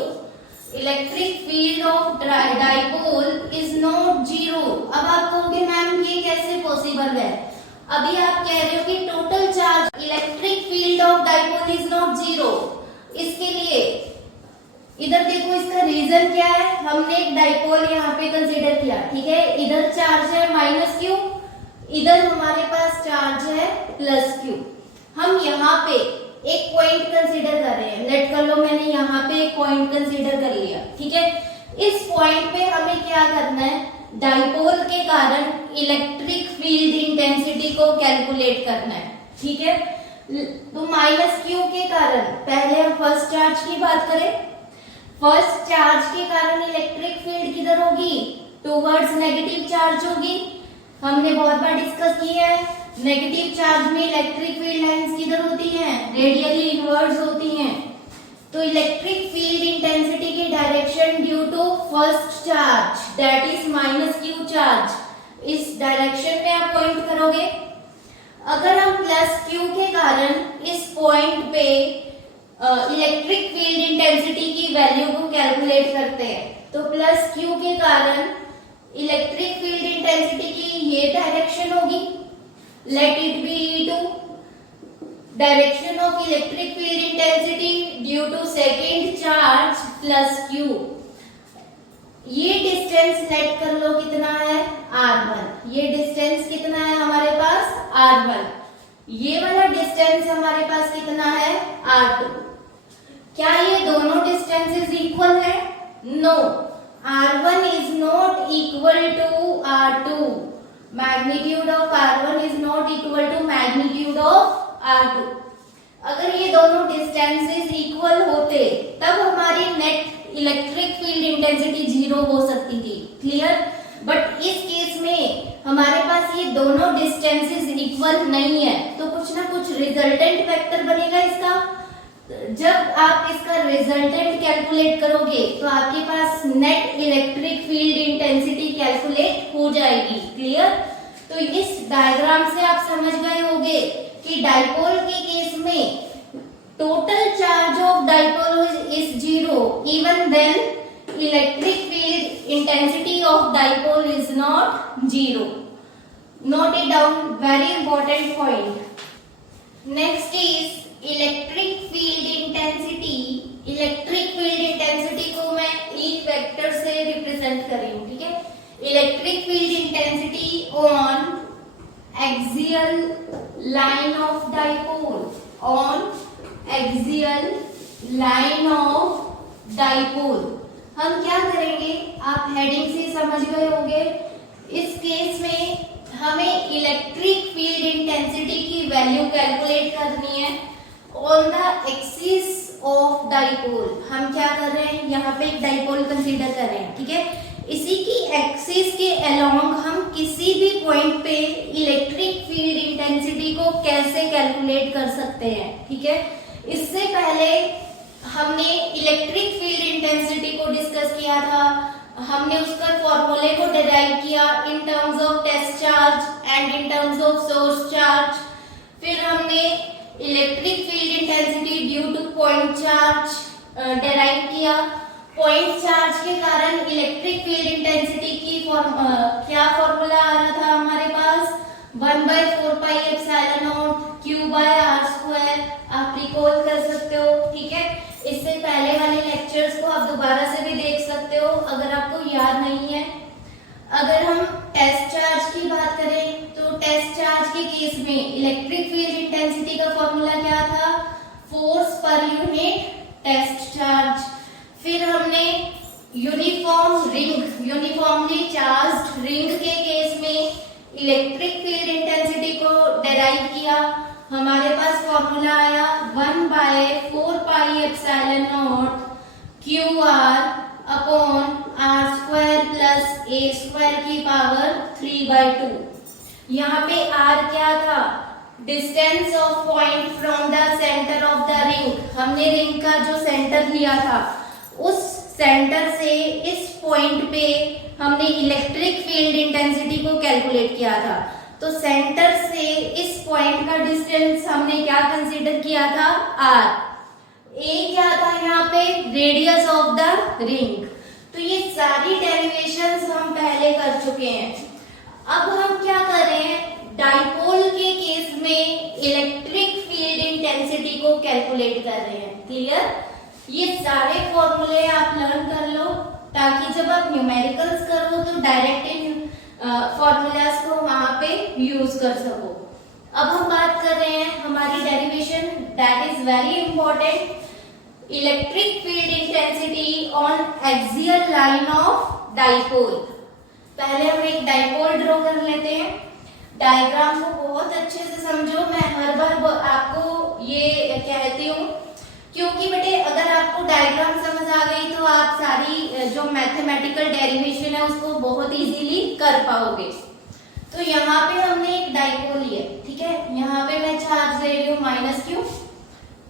Electric field of dipole is not 0। अब आप कहोगे मैम ये कैसे पॉसिबल है? अभी आप कह रहे हो कि total charge electric field of dipole is not 0। इसके लिए इधर देखो, इसका रीजन क्या है? हमने एक डाइपोल यहाँ पे कंसीडर किया, ठीक है। इधर चार्ज है -q, इधर हमारे पास चार्ज है +q। हम यहाँ पे एक पॉइंट कंसीडर कर रहे हैं, लेट कर लो मैंने यहाँ पे एक पॉइंट कंसीडर कर लिया, ठीक है। इस पॉइंट पे हमें क्या करना है? डाइपोल के कारण इलेक्ट्रिक फील्ड इंटेंसिटी को कैलकुलेट करना है, ठीक है। तो -q के कारण पहले हम फर्स्ट चार्ज की बात करें। फर्स्ट चार्ज के कारण इलेक्ट्रिक फील्ड किधर होगी? टुवर्ड्स नेगेटिव चार्ज होगी। हमने बहुत बार डिस्कस किया है, नेगेटिव चार्ज में इलेक्ट्रिक फील्ड लाइंस किधर होती हैं? रेडियली इनवर्स होती हैं। तो इलेक्ट्रिक फील्ड इंटेंसिटी की direction due to first charge that is -q charge, इस डायरेक्शन में आप पॉइंट करोगे। अगर हम +q के कारण इस पॉइंट पे इलेक्ट्रिक फील्ड इंटेंसिटी की वैल्यू को कैलकुलेट करते हैं, तो +q के कारण इलेक्ट्रिक फील्ड इंटेंसिटी की ये डायरेक्शन होगी, let it be E2, direction of electric field intensity due to second charge +q। ये डिस्टेंस लेट कर लो कितना है? r1। ये डिस्टेंस कितना है हमारे पास? r1। ये वाला डिस्टेंस हमारे पास कितना है? r2। क्या ये दोनों डिस्टेंसेस इक्वल है? No, r1 is not equal to r2। Magnitude of r1 is not equal to magnitude of r2। अगर ये दोनों डिस्टेंसेस इक्वल होते तब हमारी नेट इलेक्ट्रिक फील्ड इंटेंसिटी 0 हो सकती थी, क्लियर। बट इस केस में हमारे पास ये दोनों डिस्टेंसेस इक्वल नहीं है, तो कुछ ना कुछ रिजल्टेंट वेक्टर बनेगा इसका। जब आप इसका रिजल्टेंट कैलकुलेट करोगे तो आपके पास net electric field intensity calculate हो जाएगी, क्लियर। तो इस डायग्राम से आप समझ गए होंगे कि डाइपोल के केस में total charge of dipole is 0 even then electric field intensity of dipole is not 0. Note it down, very important point. Next is electric field intensity. Electric field intensity को मैं एक वेक्टर से रिप्रेजेंट कर रही हूँ, ठीक है। Electric field intensity on axial line of dipole. On axial line of dipole. हम क्या करेंगे? आप हेडिंग से समझ गए होंगे। इस केस में हमें इलेक्ट्रिक फील्ड इंटेंसिटी की वैल्यू कैलकुलेट करनी है on the axis of dipole. हम क्या कर रहे हैं? यहाँ पे एक डाइपोल कंसीडर कर रहे हैं, ठीक है। इसी की एक्सिस के अलोंग हम किसी भी पॉइंट पे इलेक्ट्रिक फील्ड इंटेंसिटी को कैसे कैलकुलेट कर सकते हैं, ठीक है। इससे पहले हमने इलेक्ट्रिक फील्ड इंटेंसिटी को डिस्कस किया था। हमने उसका फॉर्मूले को डिराइव किया in terms of test charge and in terms of source charge. फिर हमने electric field intensity due to point charge derive किया। पॉइंट चार्ज के कारण इलेक्ट्रिक फील्ड इंटेंसिटी की क्या फॉर्मूला आ रहा था हमारे पास? 1/4πε0 q/r²। आप रिकॉल कर सकते हो, ठीक है। इससे पहले वाले लेक्चर्स को आप दोबारा से भी देख सकते हो अगर आपको याद नहीं है। अगर हम टेस्ट चार्ज की बात करें तो टेस्ट चार्ज के केस में इलेक्ट्रिक फील्ड इंटेंसिटी का फॉर्मूला क्या था? Force per unit test charge. फिर हमने यूनिफॉर्मली चार्ज्ड रिंग के केस में इलेक्ट्रिक फील्ड इंटेंसिटी को डिराइव किया। हमारे पास फॉर्मूला आया 1/4πε0 QR/r²+a²⁵/2। यहाँ पे r क्या था? Distance of point from the centre of the ring. हमने रिंग का जो सेंटर लिया था उस सेंटर से इस पॉइंट पे हमने इलेक्ट्रिक फील्ड इंटेंसिटी को कैलकुलेट किया था। तो सेंटर से इस पॉइंट का डिस्टेंस हमने क्या कंसीडर किया था, r। ए क्या था यहाँ पे, रेडियस ऑफ द रिंग। तो ये सारी डेरिवेशंस हम पहले कर चुके हैं। अब हम क्या कर रहे हैं, डाइपोल के केस में इलेक्ट्रिक फील्ड इंटेंसिटी को कैलकुलेट कर रहे हैं। क्लियर? ये सारे फॉर्मूले आप लर्न कर लो ताकि जब आप न्यूमेरिकल्स करो तो डायरेक्ट इन फॉर्मूलाज को वहां पे यूज कर सको। अब हम बात कर रहे हैं हमारी derivation, that is very important, electric field intensity on axial line of dipole. पहले हम एक डाइपोल ड्रॉ कर लेते हैं। डायग्राम को बहुत अच्छे से समझो। मैं हर बार आपको ये कहती हूँ क्योंकि बेटे अगर आपको डायग्राम समझ आ गई तो आप सारी जो मैथमेटिकल डेरिवेशन है उसको बहुत इजीली कर पाओगे। तो यहाँ पे हमने एक डाइपोल लिया, ठीक है। यहाँ पे मैं चार्ज ले रही हूँ -q,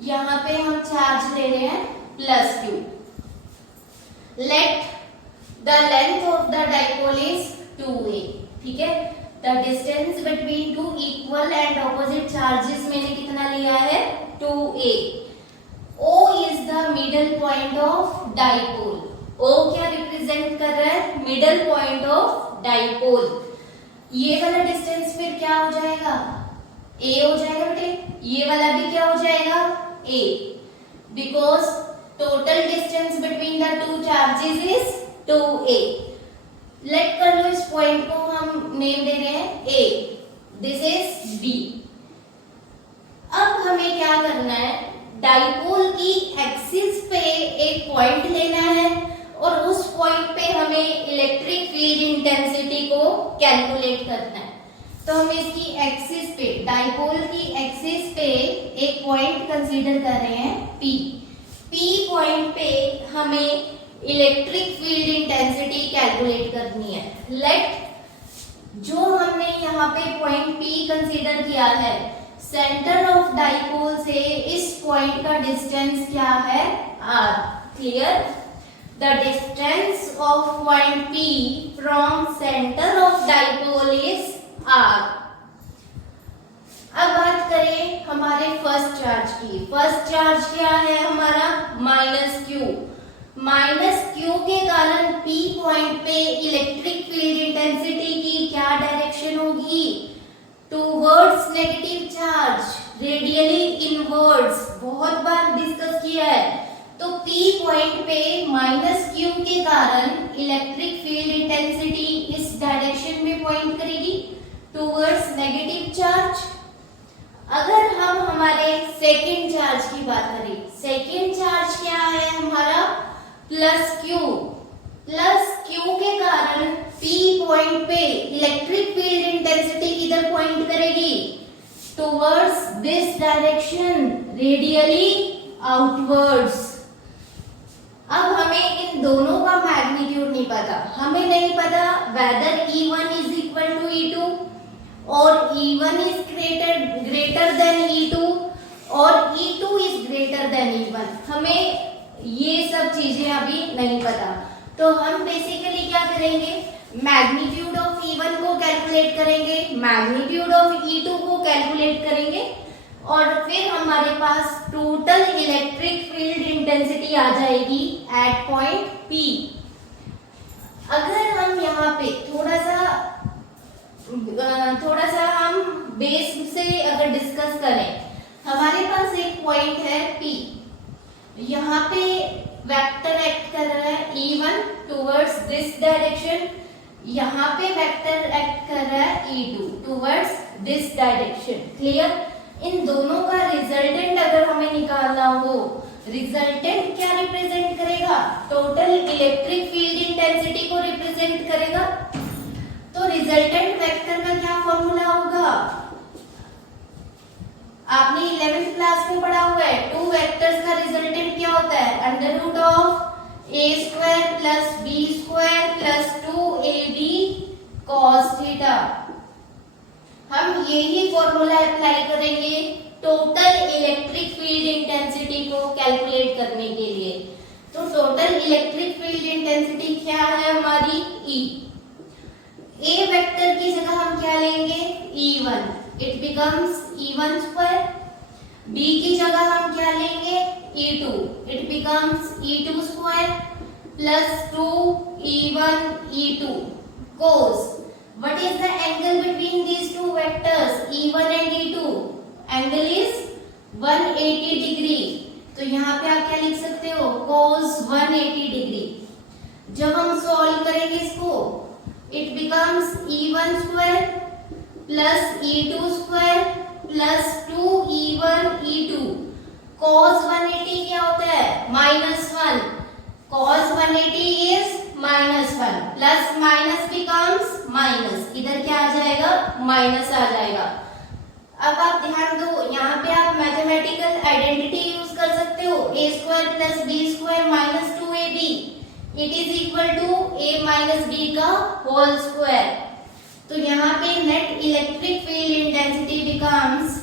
यहाँ पे हम चार्ज ले रहे हैं +q। Let the length of the dipole is 2a, ठीक है। The distance between two equal and opposite charges मैंने कितना लिया है, 2a। O is the middle point of dipole. O क्या रिप्रेजेंट कर रहा है, मिडल पॉइंट ऑफ डाइपोल। ये वाला डिस्टेंस फिर क्या हो जाएगा, A हो जाएगा बेटे। ये वाला भी क्या हो जाएगा, A, because total distance between the two charges is 2a। Let कर लो इस पॉइंट को हम नेम दे रहे हैं A, दिस इज B। अब हमें क्या करना है, डाइपोल की एक्सिस पे एक पॉइंट लेना है और उस पॉइंट पे हमें इलेक्ट्रिक फील्ड इंटेंसिटी को कैलकुलेट करना है। तो हम इसकी एक्सिस पे, डाइपोल की एक्सिस पे एक पॉइंट कंसीडर कर रहे हैं P। P पॉइंट पे हमें इलेक्ट्रिक फील्ड इंटेंसिटी कैलकुलेट करनी है। लेट जो हमने यहाँ पे पॉइंट P कंसीडर किया है, सेंटर ऑफ डाइपोल से इस पॉइंट का डिस्टेंस क्या है, r। Clear? The distance of point P from centre of dipole is r। अब बात करें हमारे फर्स्ट चार्ज की। फर्स्ट चार्ज क्या है हमारा, -q। -q के कारण P पॉइंट पे इलेक्ट्रिक फील्ड इंटेंसिटी की क्या डायरेक्शन होगी, towards negative charge, radially inwards. बहुत बार डिस्कस किया है। तो P पॉइंट पे -q के कारण इलेक्ट्रिक फील्ड इंटेंसिटी इस डायरेक्शन में पॉइंट करेगी, टूवर्ड्स नेगेटिव चार्ज। अगर हम हमारे सेकेंड चार्ज की बात करें, सेकेंड चार्ज क्या है हमारा, +q। +q के कारण P पॉइंट पे इलेक्ट्रिक फील्ड इंटेंसिटी किधर पॉइंट करेगी, towards this direction, radially outwards. अब हमें इन दोनों का मैग्नीट्यूड नहीं पता। हमें नहीं पता weather E1 is equal to E2 और E1 is greater then E2 और E2 is greater then E1। हमें ये सब चीजें अभी नहीं पता। तो हम बेसिकली क्या करेंगे, मैग्नीट्यूड ऑफ E1 को कैलकुलेट करेंगे, मैग्नीट्यूड ऑफ E2 को कैलकुलेट करेंगे और फिर हमारे पास टोटल इलेक्ट्रिक फील्ड इंटेंसिटी आ जाएगी एट पॉइंट P। अगर हम यहाँ पे थोड़ा सा हम बेस से अगर डिस्कस करें, हमारे पास एक पॉइंट है P, यहाँ पे वेक्टर एक्ट कर रहा है E1 टुवर्ड्स दिस डायरेक्शन, यहाँ पे वेक्टर एक्ट कर रहा है E2 towards this direction. Clear? इन दोनों का रिजल्टेंट अगर हमें निकालना हो, रिजल्टेंट क्या रिप्रेजेंट करेगा, टोटल इलेक्ट्रिक फील्ड इंटेंसिटी को रिप्रेजेंट करेगा। तो रिजल्टेंट वेक्टर का क्या फॉर्मूला होगा, आपने 11th क्लास में पढ़ा हुआ है। टू वेक्टर्स का रिजल्टेंट क्या होता है, √a² + b² + 2ab cos theta. हम यही फॉर्मूला अप्लाई करेंगे टोटल इलेक्ट्रिक फील्ड इंटेंसिटी को कैलकुलेट करने के लिए। तो टोटल इलेक्ट्रिक फील्ड इंटेंसिटी क्या है हमारी E। ए वेक्टर की जगह हम क्या लेंगे E1, it becomes E1 square. B की जगह हम क्या लेंगे E2, it becomes E2 square plus 2E1 E2 cos what is the angle between these two vectors E1 and E2? Angle is 180 degree. तो यहाँ पे आप क्या लिख सकते हो cos 180 डिग्री। जब हम सॉल्व करेंगे इसको it becomes E1 square plus E2 square plus 2E1 E2 cos 180 क्या होता है -1, cos 180 is -1 plus minus becomes minus, इधर क्या आ जाएगा माइनस आ जाएगा। अब आप ध्यान दो यहाँ पे आप मैथमेटिकल आइडेंटिटी यूज कर सकते हो a square plus b square minus 2ab it is equal to a minus B का होल स्क्वायर। तो यहाँ पे net electric field intensity becomes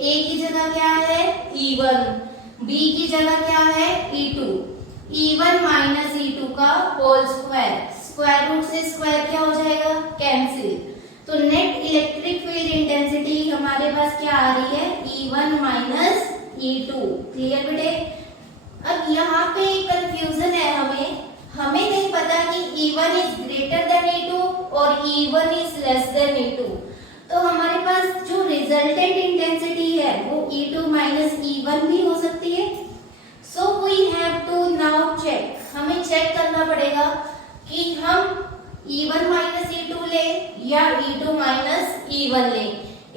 a की जगह क्या है E1, b की जगह क्या है E2, E1 माइनस E2 का होल स्क्वायर। स्क्वायर रूट से स्क्वायर क्या हो जाएगा कैंसिल। तो नेट इलेक्ट्रिक फील्ड इंटेंसिटी हमारे पास क्या आ रही है E1 माइनस E2। क्लियर बेटे। अब यहाँ पे कंफ्यूजन है हमें नहीं पता कि E1 is greater then E2 और E1 is less than E2। तो हमारे पास जो रिजल्टेंट इंटेंसिटी है वो E2 माइनस E1 भी हो सकती है। So we have to now check, हमें चेक करना पड़ेगा कि हम E1 माइनस E2 ले या E2 माइनस E1 ले।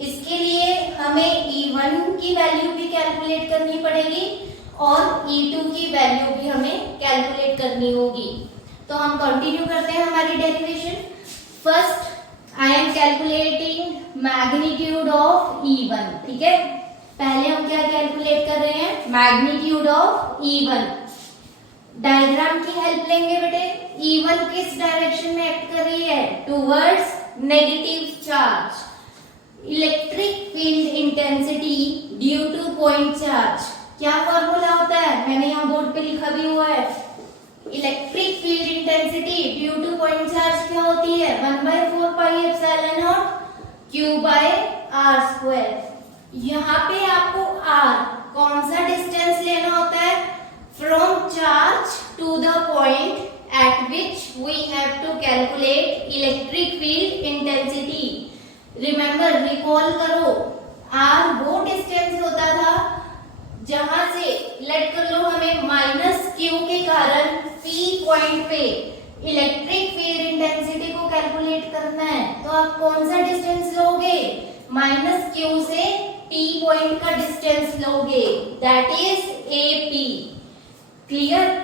इसके लिए हमें E1 की वैल्यू भी कैलकुलेट करनी पड़ेगी और E2 की वैल्यू भी हमें कैलकुलेट करनी होगी। तो हम कंटिन्यू करते हैं हमारी derivation. First I am calculating magnitude of E1। ठीक है, पहले हम क्या कैलकुलेट कर रहे हैं मैग्नीट्यूड ऑफ E1। डायग्राम की हेल्प लेंगे बेटे। E1 किस डायरेक्शन में एक्ट कर रही है towards negative charge. Electric field intensity due to point charge क्या फॉर्मूला होता है, मैंने यहाँ बोर्ड पे लिखा भी हुआ है। Electric field intensity due to point charge क्या होती है 1/4 pi epsilon naught Q by R square. यहाँ पे आपको R कौन सा डिस्टेंस लेना होता है from charge to the point at which we have to calculate electric field intensity। Remember, recall करो R वो डिस्टेंस होता था जहां से लेट कर लो हमें -Q के कारण P पॉइंट पे इलेक्ट्रिक फील्ड इंटेंसिटी को कैलकुलेट करना है। तो आप कौन सा डिस्टेंस लोगे -Q से P पॉइंट का डिस्टेंस लोगे, दैट इज AP। क्लियर।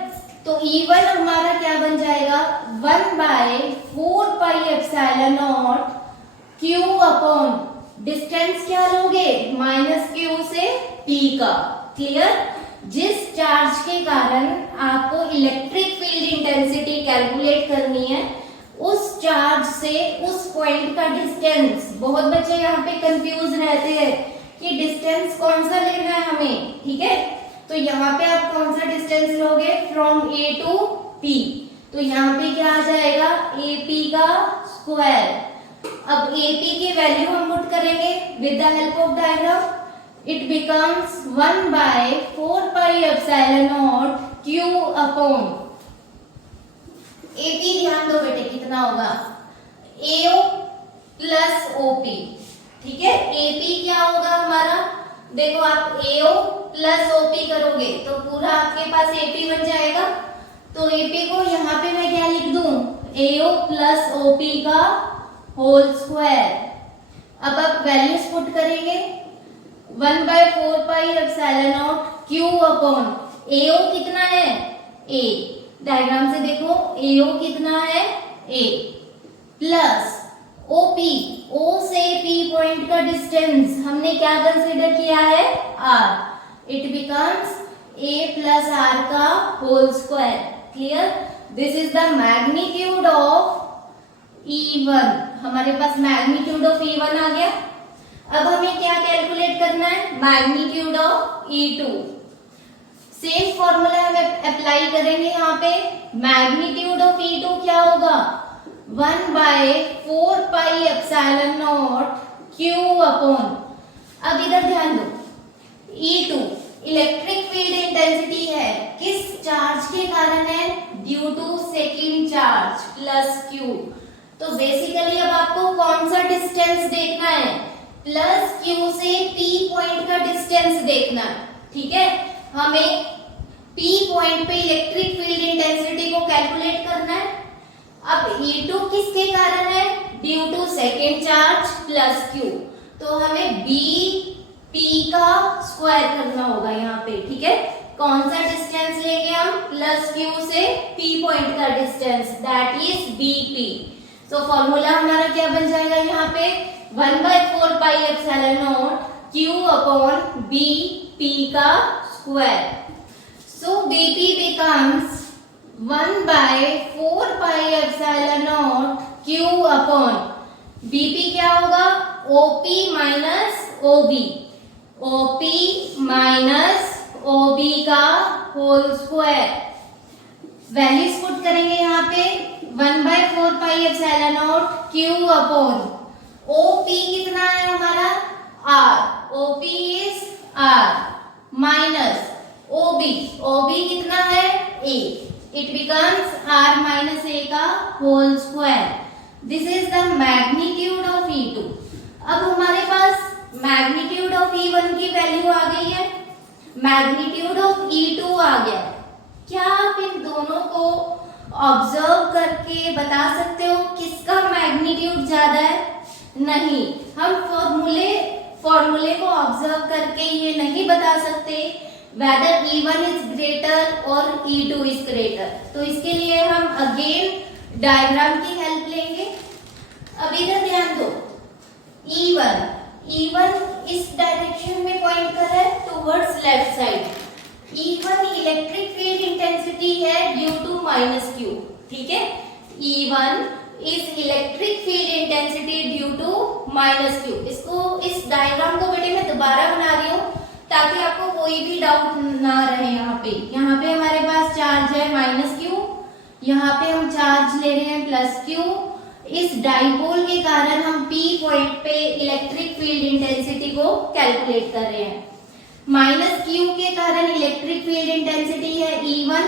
तो E1 हमारा क्या बन जाएगा 1/4 pi epsilon naught Q upon distance क्या लोगे -Q से P का। क्लियर। जिस चार्ज के कारण आपको इलेक्ट्रिक फील्ड इंटेंसिटी कैलकुलेट करनी है उस चार्ज से उस पॉइंट का डिस्टेंस, बहुत बच्चे यहाँ पे कंफ्यूज रहते हैं कि डिस्टेंस कौन सा लेना है हमें। ठीक है, तो यहाँ पे आप कौन सा डिस्टेंस लोगे फ्रॉम A टू P। तो यहाँ पे क्या आ जाएगा AP का स्क्वायर। अब AP की वैल्यू हम पुट करेंगे with the help of diagram. It becomes 1/4 pi epsilon naught Q upon AP। ध्यान दो बेटे कितना होगा AO प्लस OP। ठीक है, AP क्या होगा हमारा, देखो आप AO प्लस OP करोगे तो पूरा आपके पास AP बन जाएगा। तो AP को यहाँ पे मैं क्या लिख दूं AO प्लस OP का होल स्क्वायर। अब आप वैल्यूज पुट करेंगे 1/4 pi epsilon naught Q upon AO कितना है A, डायग्राम से देखो AO कितना है A, प्लस OP O से P पॉइंट का डिस्टेंस हमने क्या कंसीडर किया है R, it becomes A plus R का whole square. Clear. This is the magnitude of E1। हमारे पास मैग्नीट्यूड ऑफ E1 आ गया। अब हमें क्या कैलकुलेट करना है magnitude of E2। Same formula हम अप्लाई करेंगे यहाँ पे। मैग्नीट्यूड ऑफ E2 क्या होगा, 1/4πε0 Q अपॉन, अब इधर ध्यान दो, E2 इलेक्ट्रिक फील्ड इंटेंसिटी है, किस चार्ज के कारण है, due to second charge plus Q। तो बेसिकली अब आपको कौन सा डिस्टेंस देखना है, प्लस Q से P पॉइंट का डिस्टेंस देखना है, ठीक है। हमें P पॉइंट पे इलेक्ट्रिक फील्ड इंटेंसिटी को कैलकुलेट करना है। अब E2 किसके कारण है, due to second charge plus Q, तो हमें B P का स्क्वायर करना होगा यहाँ पे, ठीक है। कौन सा डिस्टेंस लेंगे हम, प्लस Q से P पॉइंट का डिस्टेंस, दैट इज BP। तो फॉर्मूला हमारा क्या बन जाएगा यहाँ पे, 1/4πε0 Q अपॉन B P का square. So BP becomes 1/4πε0 Q upon BP क्या होगा, OP minus OB, OP minus OB का होल स्क्वायर। वैल्यूज पुट करेंगे यहाँ पे, 1/4πε0 Q अपॉन OP कितना है हमारा, R, OP is R minus OB, OB कितना है, A, it becomes R minus A का whole square. This is the magnitude of E2। अब हमारे पास मैग्नीट्यूड ऑफ E1 की वैल्यू आ गई है, मैग्नीट्यूड ऑफ E2 आ गया। क्या आप इन दोनों को ऑब्जर्व करके बता सकते हो किसका मैग्नीट्यूड ज्यादा है, नहीं, हम फॉर्मूले को ऑब्जर्व करके ये नहीं बता सकते whether E1 is greater और E2 is greater। तो इसके लिए हम अगेन डायग्राम की हेल्प लेंगे। अब इधर ध्यान दो, E1 इस डायरेक्शन में पॉइंट कर रहा है towards left side. E1 electric field intensity है ड्यू टू माइनस Q, ठीक है। E1 is electric field intensity due to minus Q। इसको, इस डायग्राम को बेटे मैं दोबारा बना रही हूँ ताकि आपको कोई भी डाउट ना रहे। यहाँ पे हमारे पास चार्ज है माइनस Q, यहाँ पे हम चार्ज ले रहे हैं प्लस Q। इस डाइपोल के कारण हम P पॉइंट पे इलेक्ट्रिक फील्ड इंटेंसिटी को कैलकुलेट कर रहे हैं। माइनस Q के कारण इलेक्ट्रिक फील्ड इंटेंसिटी है E1,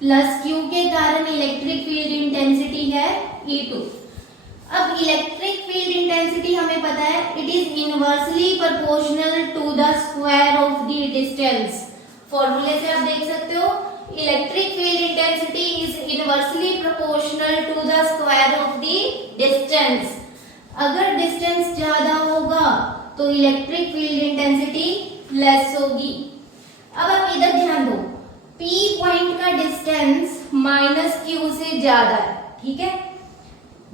प्लस Q के कारण इलेक्ट्रिक फील्ड इंटेंसिटी है E2। अब इलेक्ट्रिक फील्ड इंटेंसिटी हमें पता है, it is inversely proportional to the square of the distance. फॉर्मूले से आप देख सकते हो, electric field intensity is inversely proportional to the square of the distance. अगर डिस्टेंस ज्यादा होगा तो इलेक्ट्रिक फील्ड इंटेंसिटी लेस होगी। अब आप इधर ध्यान दो, P पॉइंट का डिस्टेंस माइनस Q से ज्यादा है, ठीक है।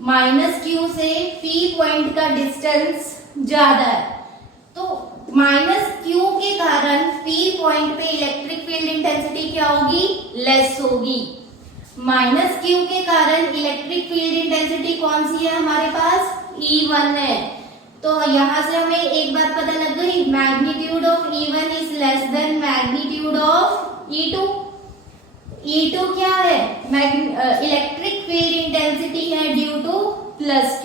माइनस Q से P पॉइंट का डिस्टेंस ज्यादा है, तो माइनस Q के कारण P पॉइंट पे इलेक्ट्रिक फील्ड इंटेंसिटी क्या होगी, लेस होगी। माइनस Q के कारण इलेक्ट्रिक फील्ड इंटेंसिटी कौन सी है हमारे पास, E1 है। तो यहाँ से हमें एक बात पता लग गई, magnitude of E1 is less than magnitude of E2। E2 क्या है, इलेक्ट्रिक फील्ड इंटेंसिटी है ड्यू टू प्लस Q।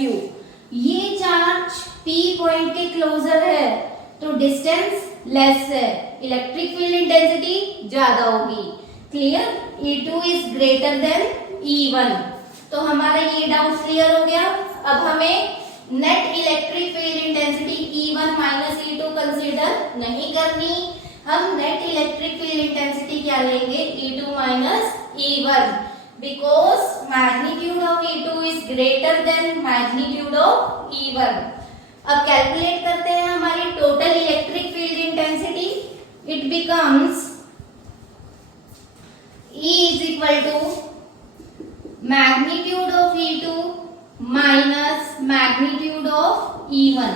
ये चार्ज P पॉइंट के क्लोजर है तो डिस्टेंस लेस है, इलेक्ट्रिक फील्ड इंटेंसिटी ज्यादा होगी। Clear, E2 is greater then E1। तो हमारा ये डाउट क्लियर हो गया। अब हमें net electric field intensity E1 minus E2 consider नहीं करनी, हम नेट इलेक्ट्रिक फील्ड इंटेंसिटी क्या लेंगे, E2 minus E1, because magnitude of E2 is greater than magnitude of E1। अब कैलकुलेट करते हैं हमारी total electric field intensity. It becomes E is equal to magnitude of E2 minus magnitude of E1।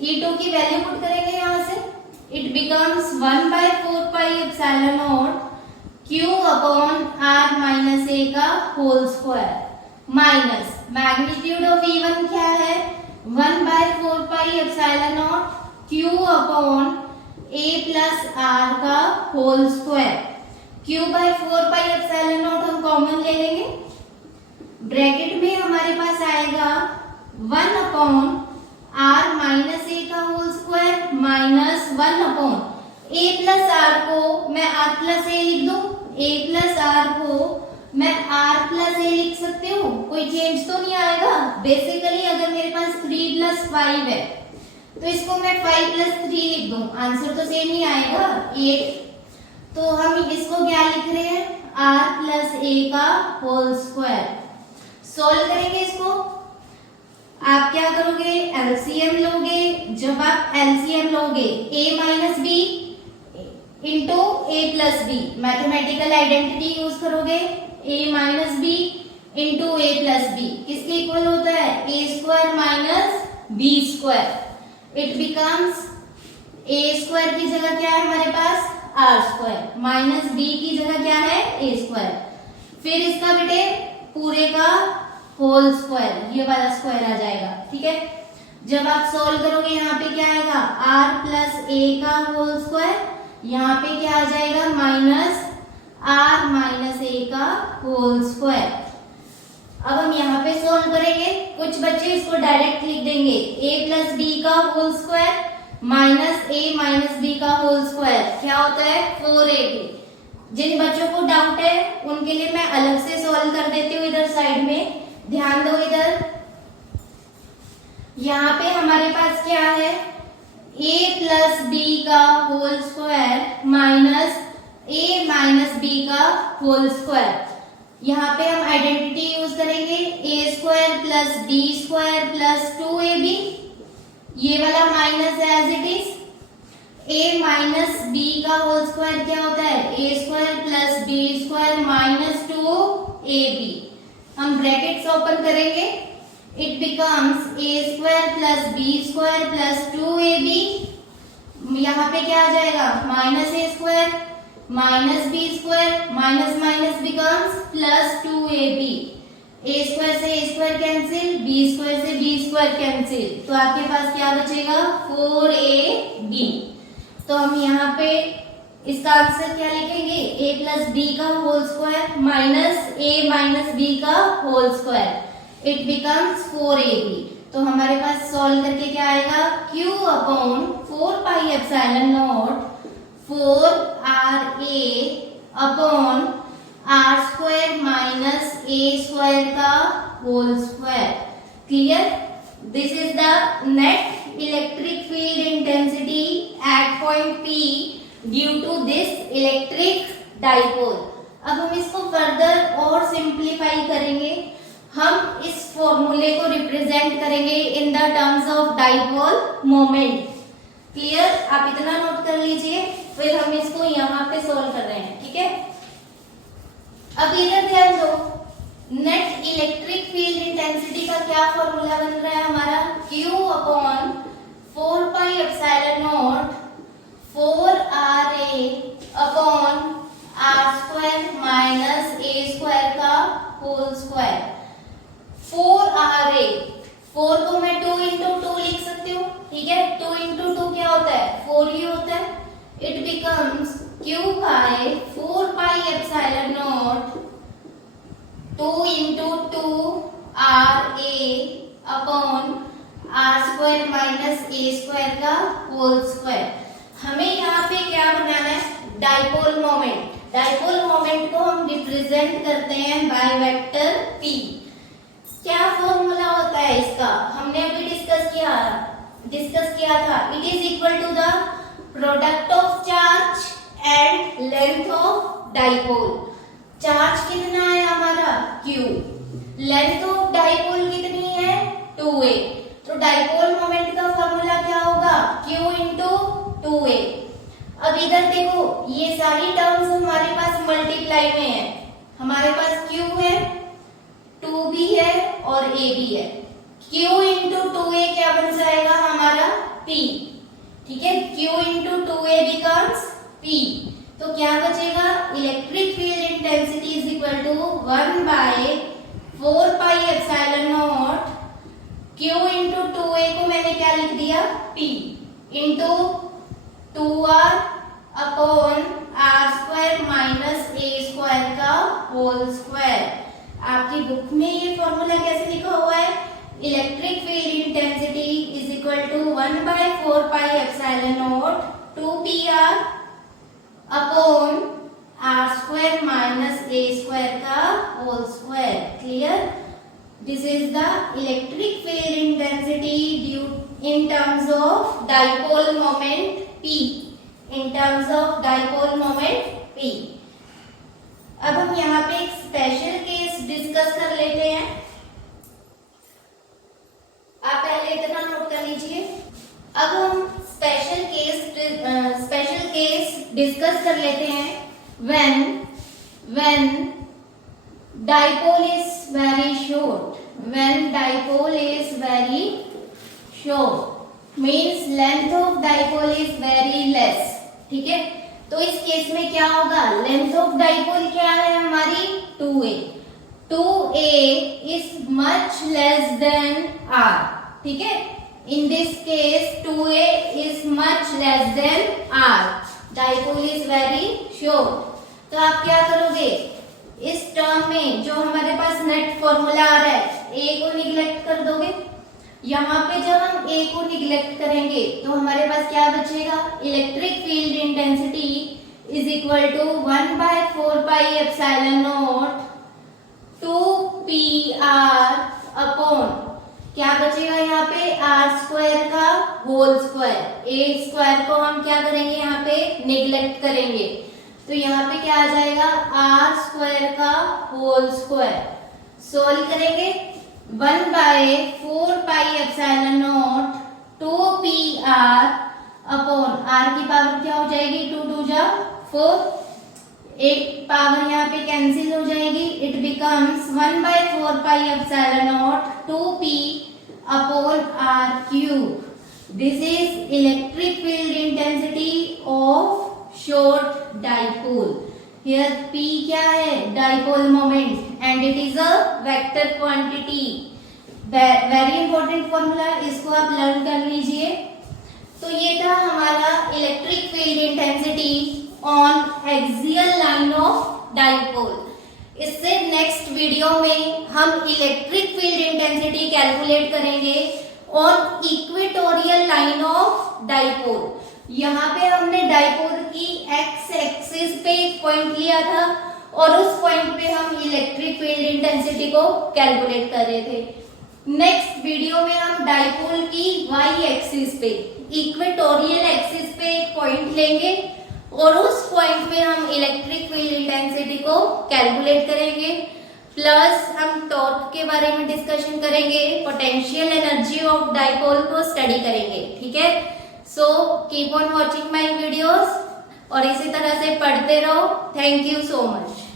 E2 की वैल्यू पुट करेंगे यहाँ से, it becomes 1/4πε0 Q upon R minus A का whole square minus magnitude of E1 क्या है, 1/4πε0 Q upon A plus R का whole square, Q by 4 pi epsilon naught हम कॉमन ले लेंगे, ब्रैकेट में हमारे पास आएगा 1 अपॉन आर माइनस ए का whole square minus 1 upon A plus R को मैं आर प्लस ए लिख दूं, ए प्लस आर को मैं आर प्लस ए लिख सकती हूँ, कोई चेंज तो नहीं आएगा। बेसिकली अगर मेरे पास 3 प्लस 5 है तो इसको मैं 5 प्लस 3 लिख दूं, आंसर तो सेम ही आएगा 8। तो हम इसको क्या लिख रहे हैं, आर प्लस ए का होल स्क्वायर। सोल्व करेंगे इसको, आप क्या करोगे, एलसीएम लोगे। जब आप एलसीएम लोगे a minus B into A plus B, mathematical identity use करोगे, a minus B into A plus B किसके इक्वल होता है, A square minus B square. It becomes A square की जगह क्या है हमारे पास, आर स्क्वायर, माइनस बी की जगह क्या है, ए स्क्वायर। फिर इसका बेटे पूरे का होल स्क्वायर, ये वाला स्क्वायर आ जाएगा, ठीक है। जब आप सोल्व करोगे यहाँ पे क्या आएगा, आर प्लस ए का होल स्क्वायर, यहाँ पे क्या आ जाएगा माइनस आर माइनस ए का होल स्क्वायर। अब हम यहाँ पे सोल्व करेंगे, कुछ बच्चे इसको डायरेक्ट लिख देंगे, a प्लस बी का होल स्क्वायर माइनस ए माइनस बी का होल स्क्वायर क्या होता है 4ab। जिन बच्चों को डाउट है उनके लिए मैं अलग से सोल्व कर देती हूँ, इधर साइड में ध्यान दो। इधर यहाँ पे हमारे पास क्या है, a प्लस बी का whole square minus a minus B का होल स्क्वायर। यहाँ पे हम आइडेंटिटी यूज करेंगे, a square plus b square plus 2ab, ये वाला minus as it is. a minus B का होल स्क्वायर क्या होता है, a square plus b square minus 2ab। हम ब्रैकेट्स ओपन करेंगे, it becomes a square plus b square plus 2ab। यहाँ पे क्या आ जाएगा, minus a square minus B square, minus minus becomes plus 2ab। a square से a square cancel, b square से b स्क्वायर कैंसिल, तो आपके पास क्या बचेगा 4ab। तो हम यहाँ पे इसका आंसर क्या लिखेंगे, a प्लस बी का whole square minus a minus B का whole square, it becomes 4ab। तो हमारे पास सॉल्व करके क्या आएगा, q upon 4 pi epsilon naught 4ra upon R square minus A square का whole square. Clear, this is the net electric field intensity at point P due to this electric dipole. अब हम इसको फर्दर और सिंप्लीफाई करेंगे, हम इस फॉर्मूले को रिप्रेजेंट करेंगे in the terms of dipole moment. Clear, आप इतना नोट कर लीजिए, फिर हम इसको यहाँ पे सोल्व कर रहे हैं, ठीक है। अब इधर ध्यान दो, नेट इलेक्ट्रिक फील्ड इंटेंसिटी का क्या फॉर्मूला बन रहा है हमारा, Q upon 4 pi epsilon naught 4ra upon R square minus A square का होल स्क्वायर। 4ra, 4 को मैं 2 इंटू 2 लिख सकती हूँ, ठीक है। 2 इंटू 2 क्या होता है, 4 ही होता है। It becomes q by 4 pi epsilon naught 2 into 2 ra upon R square minus A square का होल स्क्वायर। हमें यहाँ पे क्या बनाना है, डाइपोल मोमेंट। डाइपोल मोमेंट को हम रिप्रेजेंट करते हैं बाय वेक्टर p। क्या फॉर्मूला होता है इसका, हमने अभी डिस्कस किया था। It is equal to the product of charge and length of dipole. Charge कितना है हमारा q, लेंथ ऑफ डाइपोल कितनी है 2a, तो डाइपोल मोमेंट का फॉर्मूला क्या होगा, q इंटू 2a। अब इधर देखो, ये सारी टर्म्स हमारे पास मल्टीप्लाई में है, हमारे पास q है, 2b है और a भी है। q इंटू 2a क्या बन जाएगा हमारा p, ठीक है। q into 2a becomes p, तो क्या बचेगा, electric field intensity is equal to 1 by 4 pi epsilon naught q into 2a को मैंने क्या लिख दिया p into 2r upon R square minus A square का होल स्क्वायर। आपकी बुक में ये फॉर्मूला कैसे लिखा हुआ है? Electric field intensity is equal to 1/4 pi epsilon naught 2pr upon R square minus A square का whole square. Clear? This is the electric field intensity due in terms of dipole moment P, in terms of dipole moment P। अब हम यहाँ पे एक स्पेशल केस डिस्कस कर लेते हैं। आप पहले इतना नोट कर लीजिए। अब हम स्पेशल केस डिस्कस कर लेते हैं। when dipole is very short, when dipole is very short means length of dipole is very less। ठीक है, तो इस केस में क्या होगा? लेंथ ऑफ डाइपोल क्या है हमारी? 2a। 2a is much less than r। ठीक है, in this case 2a is much less than r। Dipole is very short। तो आप क्या करोगे? इस टर्म में जो हमारे पास नेट फॉर्मूला आ रहा है, a को निग्लेक्ट कर दोगे। यहाँ पे जब हम a को निग्लेक्ट करेंगे तो हमारे पास क्या बचेगा? Electric field intensity is equal to 1/4 pi epsilon naught 2pr upon क्या बचेगा यहाँ पे? आर स्क्वायर का होल स्क्वायर। ए स्क्वायर को हम क्या करेंगे? यहाँ पे निग्लेक्ट करेंगे, तो यहाँ पे क्या आ जाएगा? आर स्क्वायर का होल स्क्वायर। सोल्व करेंगे 1/4 pi epsilon naught 2pr upon R की पावर क्या हो जाएगी? 2 2 जा 4, एक पावर यहाँ पे कैंसिल हो जाएगी। It becomes 1/4 pi epsilon naught 2p upon R cube. This is electric field intensity of short dipole. Here P क्या है? Dipole moment and it is a vector quantity. Very important formula, इसको आप लर्न कर लीजिए। तो ये था हमारा electric field intensity on axial line of dipole. इससे नेक्स्ट वीडियो में हम इलेक्ट्रिक फील्ड इंटेंसिटी कैलकुलेट करेंगे on equatorial line of dipole. यहाँ पे हमने डाइपोल की एक्स एक्सिस पे एक पॉइंट लिया था और उस पॉइंट पे हम इलेक्ट्रिक फील्ड इंटेंसिटी को कैलकुलेट कर रहे थे। नेक्स्ट वीडियो में हम डाइपोल की वाई एक्सिस पे, इक्वेटोरियल एक्सिस पे एक पॉइंट लेंगे और उस पॉइंट पे हम इलेक्ट्रिक फील्ड इंटेंसिटी को कैलकुलेट करेंगे। प्लस हम टॉर्क के बारे में डिस्कशन करेंगे, पोटेंशियल एनर्जी ऑफ डाइपोल को स्टडी करेंगे। ठीक है, so keep on watching my videos और इसी तरह से पढ़ते रहो। Thank you so much.